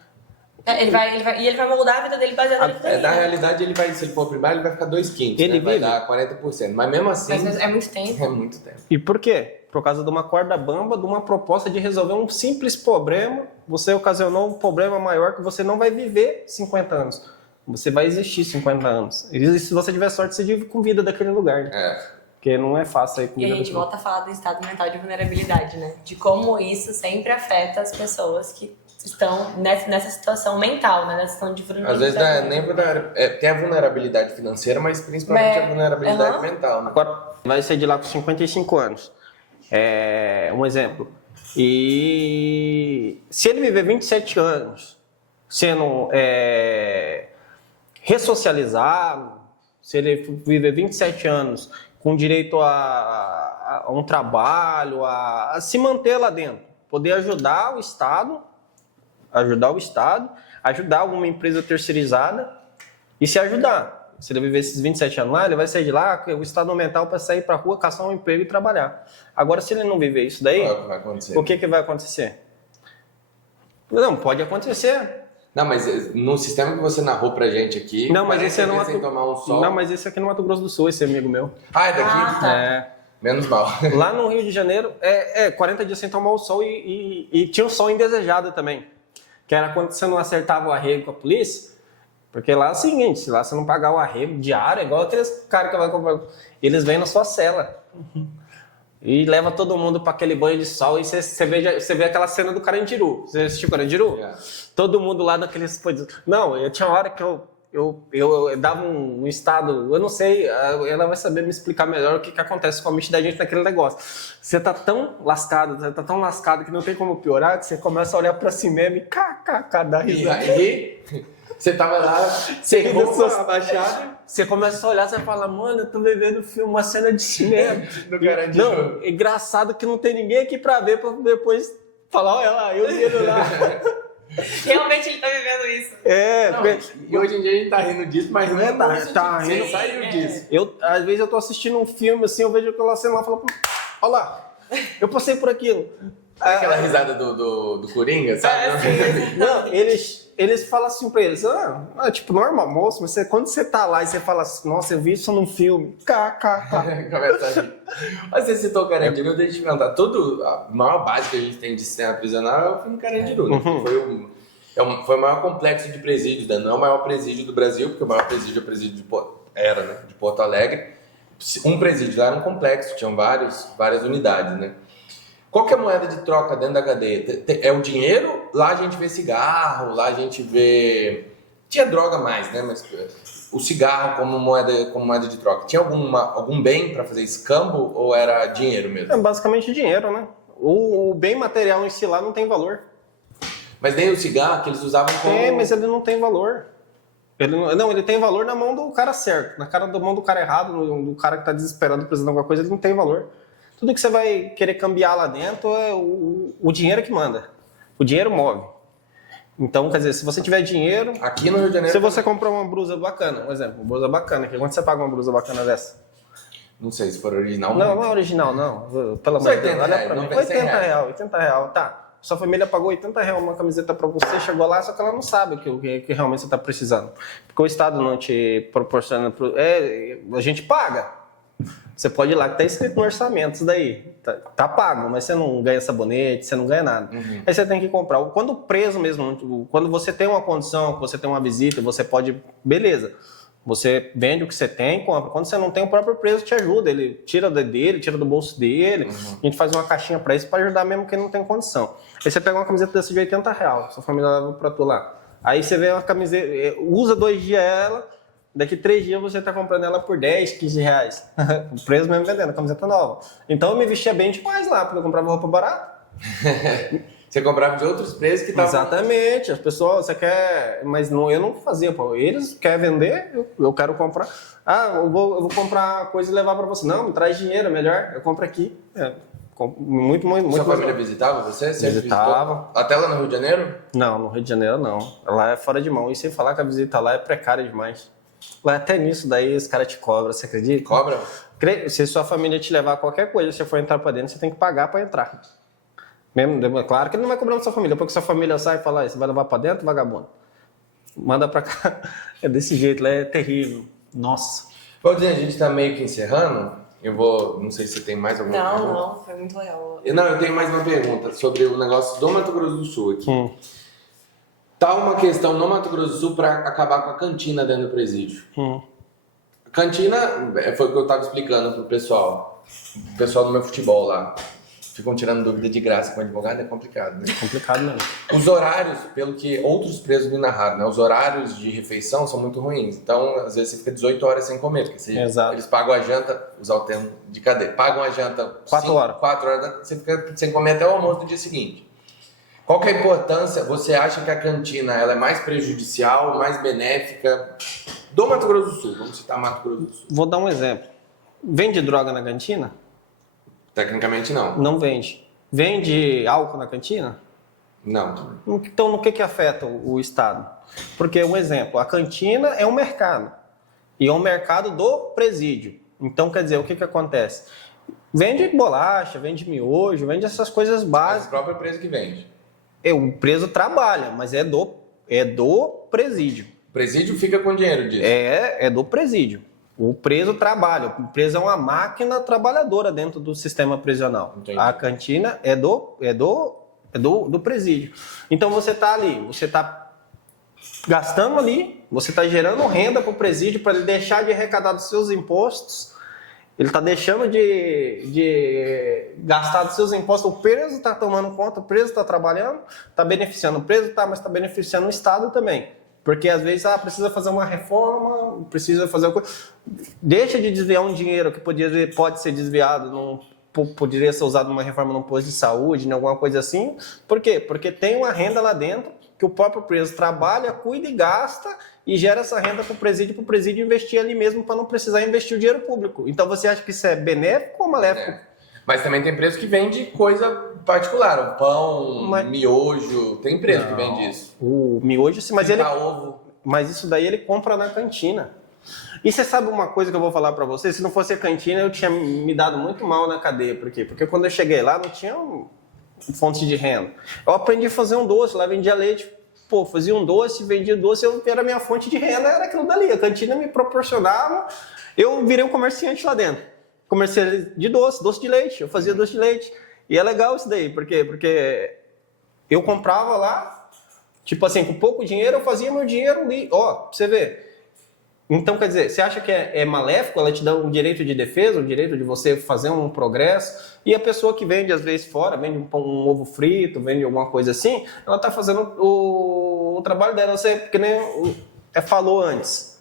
Ele vai moldar a vida dele baseado nisso daí. Na realidade, se ele for primário, ele vai ficar 2/5. Ele vai dar 40%. Mas mesmo assim... Mas é muito tempo. É muito tempo. E por quê? Por causa de uma corda bamba, de uma proposta de resolver um simples problema. Você ocasionou um problema maior que você não vai viver 50 anos. Você vai existir 50 anos. E se você tiver sorte, você vive com vida daquele lugar. Né? Porque não é fácil aí com E a vida gente volta a falar do estado mental de vulnerabilidade, né? De como isso sempre afeta as pessoas que estão nessa situação mental, né? Nessa situação de Às vezes não é nem tem a vulnerabilidade financeira, mas principalmente a vulnerabilidade mental, né? Agora vai sair de lá com 55 anos. Um exemplo. E se ele viver 27 anos sendo ressocializado, se ele viver 27 anos com direito a um trabalho, a se manter lá dentro, poder ajudar o Estado, ajudar alguma empresa terceirizada e se ajudar. Se ele viver esses 27 anos lá, ele vai sair de lá, o estado mental para sair para a rua, caçar um emprego e trabalhar. Agora, se ele não viver isso daí, o que vai acontecer? Não, pode acontecer. Não, mas no sistema que você narrou pra gente aqui, não, mas esse é no sem tomar um sol. Não, mas esse aqui no Mato Grosso do Sul, esse amigo meu. Ah, é daqui? Tá. Menos mal. Lá no Rio de Janeiro, 40 dias sem tomar o sol e tinha um sol indesejado também. Que era quando você não acertava o arrego com a polícia. Porque lá é o seguinte, se lá você não pagar o arrego diário, é igual aqueles caras que vai comprar. Eles vêm na sua cela. E leva todo mundo para aquele banho de sol e você vê aquela cena do Carandiru. Você assistiu Carandiru? Yeah. Todo mundo lá naqueles... Não, eu tinha hora que eu dava um estado... Eu não sei, ela vai saber me explicar melhor o que acontece com a mente da gente naquele negócio. Você tá tão lascado que não tem como piorar, que você começa a olhar para si mesmo e dá risada. Você tava lá, você começa a olhar, você fala, mano, eu tô vivendo uma cena de cinema. Não, é engraçado que não tem ninguém aqui pra ver, pra depois falar, olha lá, eu vendo lá. Realmente ele tá vivendo isso. E hoje em dia a gente tá rindo disso, mas não tá rindo. Você saiu disso. Às vezes eu tô assistindo um filme assim, eu vejo aquela cena lá e falo, olha lá, eu passei por aquilo. Aquela risada do Coringa, sabe? Não, eles falam assim pra eles, tipo, normal, moço, mas quando você tá lá e você fala assim, nossa, eu vi isso num filme, Começa a rir. Mas você citou o Carandiru, deixa eu te perguntar, a maior base que a gente tem de sistema prisional é o filme Carandiru, né? Foi o maior complexo de presídios, né? Não é o maior presídio do Brasil, porque o maior presídio é o presídio de Porto Alegre. Um presídio lá era um complexo, tinham várias unidades, né? Qual que é a moeda de troca dentro da cadeia? É o dinheiro? Lá a gente vê cigarro, lá a gente vê... Tinha droga mais, né? Mas o cigarro como moeda de troca. Tinha algum bem para fazer escambo ou era dinheiro mesmo? É basicamente dinheiro, né? O bem material em si lá não tem valor. Mas nem o cigarro que eles usavam como... mas ele não tem valor. Ele tem valor na mão do cara certo. Na mão do cara errado, do cara que tá desesperado precisando de alguma coisa, ele não tem valor. Tudo que você vai querer cambiar lá dentro é o dinheiro que manda. O dinheiro move. Então, quer dizer, se você tiver dinheiro... Aqui no Rio de Janeiro... Se você comprar uma blusa bacana, um exemplo, uma blusa bacana, quanto você paga uma blusa bacana dessa? Não sei se for original. Não é original, não. Pelo amor de Deus, olha pra mim. R$80. Tá. Sua família pagou R$80 uma camiseta pra você, chegou lá, só que ela não sabe o que realmente você tá precisando. Porque o Estado não te proporciona... a gente paga. Você pode ir lá, que tá escrito no orçamento, isso daí. Tá pago, mas você não ganha sabonete, você não ganha nada. Uhum. Aí você tem que comprar. Quando preso mesmo, quando você tem uma condição, você tem uma visita, você pode... Beleza. Você vende o que você tem, compra. Quando você não tem, o próprio preso te ajuda. Ele tira dele, tira do bolso dele. Uhum. A gente faz uma caixinha pra isso, pra ajudar mesmo quem não tem condição. Aí você pega uma camiseta dessa de R$80, sua família leva pra tu lá. Aí você vê uma camiseta, usa 2 dias ela... Daqui 3 dias você está comprando ela por 10, 15 reais. O preço mesmo vendendo, a camiseta nova. Então eu me vestia bem demais lá, porque eu comprava roupa barata. Você comprava de outros preços que estavam... Exatamente. As pessoas, você quer... Mas não, eu não fazia, pô. Eles querem vender, eu quero comprar. Eu vou comprar coisa e levar para você. Não, me traz dinheiro, é melhor. Eu compro aqui. Muito Sua família visitava você? Visitava. Visitou? Até lá no Rio de Janeiro? Não, no Rio de Janeiro não. Lá é fora de mão. E sem falar que a visita lá é precária demais. Lá até nisso daí os caras te cobram, você acredita? Cobra? Se sua família te levar a qualquer coisa, se você for entrar pra dentro, você tem que pagar pra entrar. Mesmo, claro que ele não vai cobrar na sua família, porque sua família sai e fala, você vai levar pra dentro, vagabundo? Manda pra cá. É desse jeito, lá é terrível. Nossa. Valdir, a gente tá meio que encerrando. Não sei se você tem mais alguma pergunta. Não, foi muito legal. Eu tenho mais uma pergunta sobre o negócio do Mato Grosso do Sul aqui. Tá uma questão no Mato Grosso do Sul para acabar com a cantina dentro do presídio. A cantina, foi o que eu estava explicando pro pessoal do meu futebol lá. ficam tirando dúvida de graça com advogado, é complicado, né? É complicado mesmo. Os horários, pelo que outros presos me narraram, né? Os horários de refeição são muito ruins. Então, às vezes você fica 18 horas sem comer, porque eles pagam a janta, usar o termo de cadeia, pagam a janta 4 horas. 4 horas, você fica sem comer até o almoço do dia seguinte. Qual que é a importância? Você acha que a cantina ela é mais prejudicial, mais benéfica do Mato Grosso do Sul? Vamos citar Mato Grosso do Sul. Vou dar um exemplo. Vende droga na cantina? Tecnicamente, não. Não vende. Vende álcool na cantina? Não. Então, no que afeta o Estado? Porque, um exemplo, a cantina é um mercado. E é um mercado do presídio. Então, quer dizer, o que acontece? Vende bolacha, vende miojo, vende essas coisas Mas o básicas. próprio preso que vende. O preso trabalha, mas é do presídio. O presídio fica com dinheiro disso. É do presídio. O preso trabalha. O preso é uma máquina trabalhadora dentro do sistema prisional. Entendi. A cantina é do presídio. Então você está ali, você está gastando ali, você está gerando renda para o presídio para ele deixar de arrecadar dos seus impostos. Ele está deixando de gastar dos seus impostos. O preso está tomando conta, o preso está trabalhando, está beneficiando o preso, mas está beneficiando o Estado também. Porque às vezes precisa fazer uma reforma, precisa fazer uma coisa. Deixa de desviar um dinheiro que pode ser desviado, poderia ser usado numa reforma num posto de saúde, em alguma coisa assim. Por quê? Porque tem uma renda lá dentro que o próprio preso trabalha, cuida e gasta e gera essa renda para o presídio investir ali mesmo para não precisar investir o dinheiro público. Então você acha que isso é benéfico ou maléfico? Mas também tem preso que vende coisa particular, o pão, miojo, tem preso que vende isso. O miojo, sim, ovo. Mas isso daí ele compra na cantina. E você sabe uma coisa que eu vou falar pra você? Se não fosse a cantina, eu tinha me dado muito mal na cadeia. Por quê? Porque quando eu cheguei lá, não tinha fonte de renda. Eu aprendi a fazer um doce, lá vendia leite. Pô, fazia um doce, vendia doce, era a minha fonte de renda, era aquilo dali. A cantina me proporcionava, eu virei um comerciante lá dentro. Comerciante de doce de leite, eu fazia doce de leite. E é legal isso daí, por quê? Porque eu comprava lá, tipo assim, com pouco dinheiro, eu fazia meu dinheiro ali, ó, pra você ver. Então, quer dizer, você acha que é maléfico, ela te dá um direito de defesa, o direito de você fazer um progresso, e a pessoa que vende, às vezes, fora, vende um ovo frito, vende alguma coisa assim, ela tá fazendo o trabalho dela, você, que nem falou antes.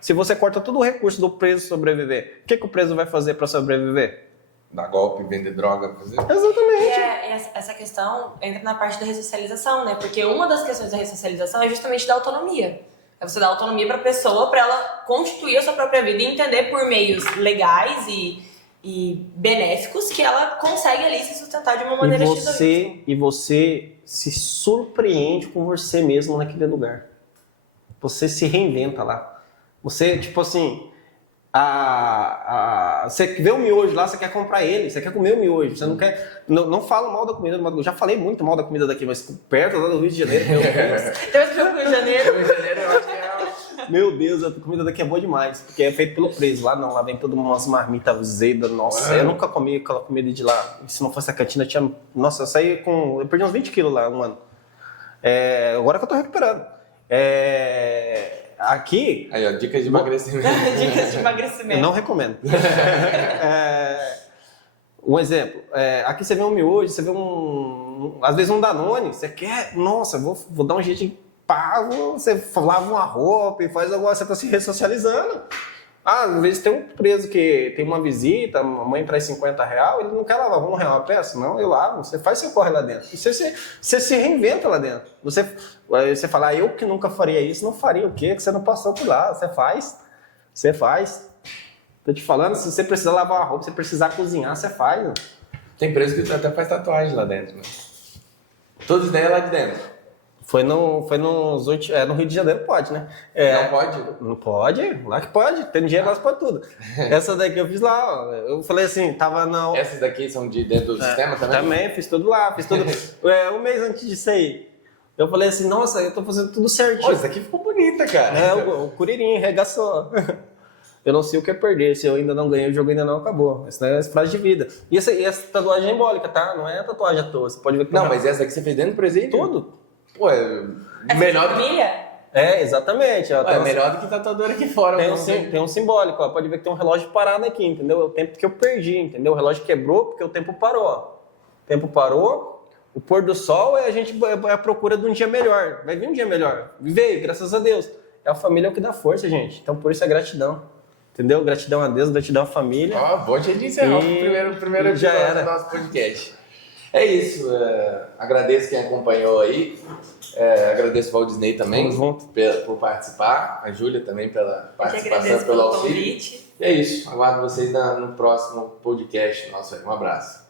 Se você corta todo o recurso do preso sobreviver, o que o preso vai fazer para sobreviver? Dar golpe, vender droga, fazer... Exatamente. E essa questão entra na parte da ressocialização, né? Porque uma das questões da ressocialização é justamente dar autonomia. É você dar autonomia para a pessoa, para ela constituir a sua própria vida e entender por meios legais e benéficos que ela consegue ali se sustentar de uma maneira X. E você se surpreende com você mesmo naquele lugar. Você se reinventa lá. Você, tipo assim, você vê o miojo lá, você quer comprar ele, você quer comer o miojo, você não quer... Não falo mal da comida do Mato Grosso, já falei muito mal da comida daqui, mas perto lá do Rio de Janeiro, meu Deus. Então você foi pro Rio de Janeiro? Rio de Janeiro eu acho que é... Meu Deus, a comida daqui é boa demais, porque é feito pelo preso. Lá não, lá vem todas umas marmitas azedas, nossa, eu nunca comi aquela comida de lá. Se não fosse a cantina, tinha... Nossa, eu perdi uns 20 quilos lá um ano. Agora que eu tô recuperando. Aqui... Aí, ó, dicas de emagrecimento. Dicas de emagrecimento. Eu não recomendo. Um exemplo. Aqui você vê um miojo, você vê às vezes um Danone, você quer... Nossa, vou dar um jeito de pago, você lava uma roupa e faz alguma coisa, você está se ressocializando. Às vezes tem um preso que tem uma visita, a mãe traz R$50, ele não quer lavar R$1 a peça? Não, eu lavo. Você faz seu corre lá dentro. Você se reinventa lá dentro. Você fala, eu que nunca faria isso, não faria o quê? Que você não passou por lá. Você faz. Tô te falando, se você precisar lavar uma roupa, se precisar cozinhar, você faz. Né? Tem preso que até faz tatuagem lá dentro, né? Todos ideias lá de dentro. No Rio de Janeiro pode, né? Não pode? Não pode, lá que pode. Tem dinheiro lá, você pode tudo. Essa daqui eu fiz lá, ó. Eu falei assim, tava na... Essas daqui são de dentro do sistema também? Também, fiz tudo lá, fiz tudo. Um mês antes disso aí, eu falei assim, nossa, eu tô fazendo tudo certinho. Pô, isso aqui ficou bonita, cara. O Curirim, regaçou. Eu não sei o que é perder, se eu ainda não ganhei, o jogo ainda não acabou. Isso não é frase de vida. E essa tatuagem é embólica, tá? Não é tatuagem à toa, você pode ver que... Não, mas essa daqui você fez dentro do presídio? Tudo. Pô, melhor do que... família? Exatamente. Ó, é melhor do que tatuador aqui fora. Tem um simbólico, ó. Pode ver que tem um relógio parado aqui, entendeu? É o tempo que eu perdi, entendeu? O relógio quebrou porque o tempo parou. tempo parou, o pôr do sol é a gente é a procura de um dia melhor. Vai vir um dia melhor. Veio, graças a Deus. É a família o que dá força, gente. Então, por isso é gratidão. Entendeu? Gratidão a Deus, gratidão à família. Bom dia de encerrar o primeiro já episódio era. do nosso podcast. É isso. Agradeço quem acompanhou aí. Agradeço o Valdisney também por participar. A Júlia também pela participação, pelo auxílio. Convite. E é isso. Aguardo vocês no próximo podcast nosso. Um abraço.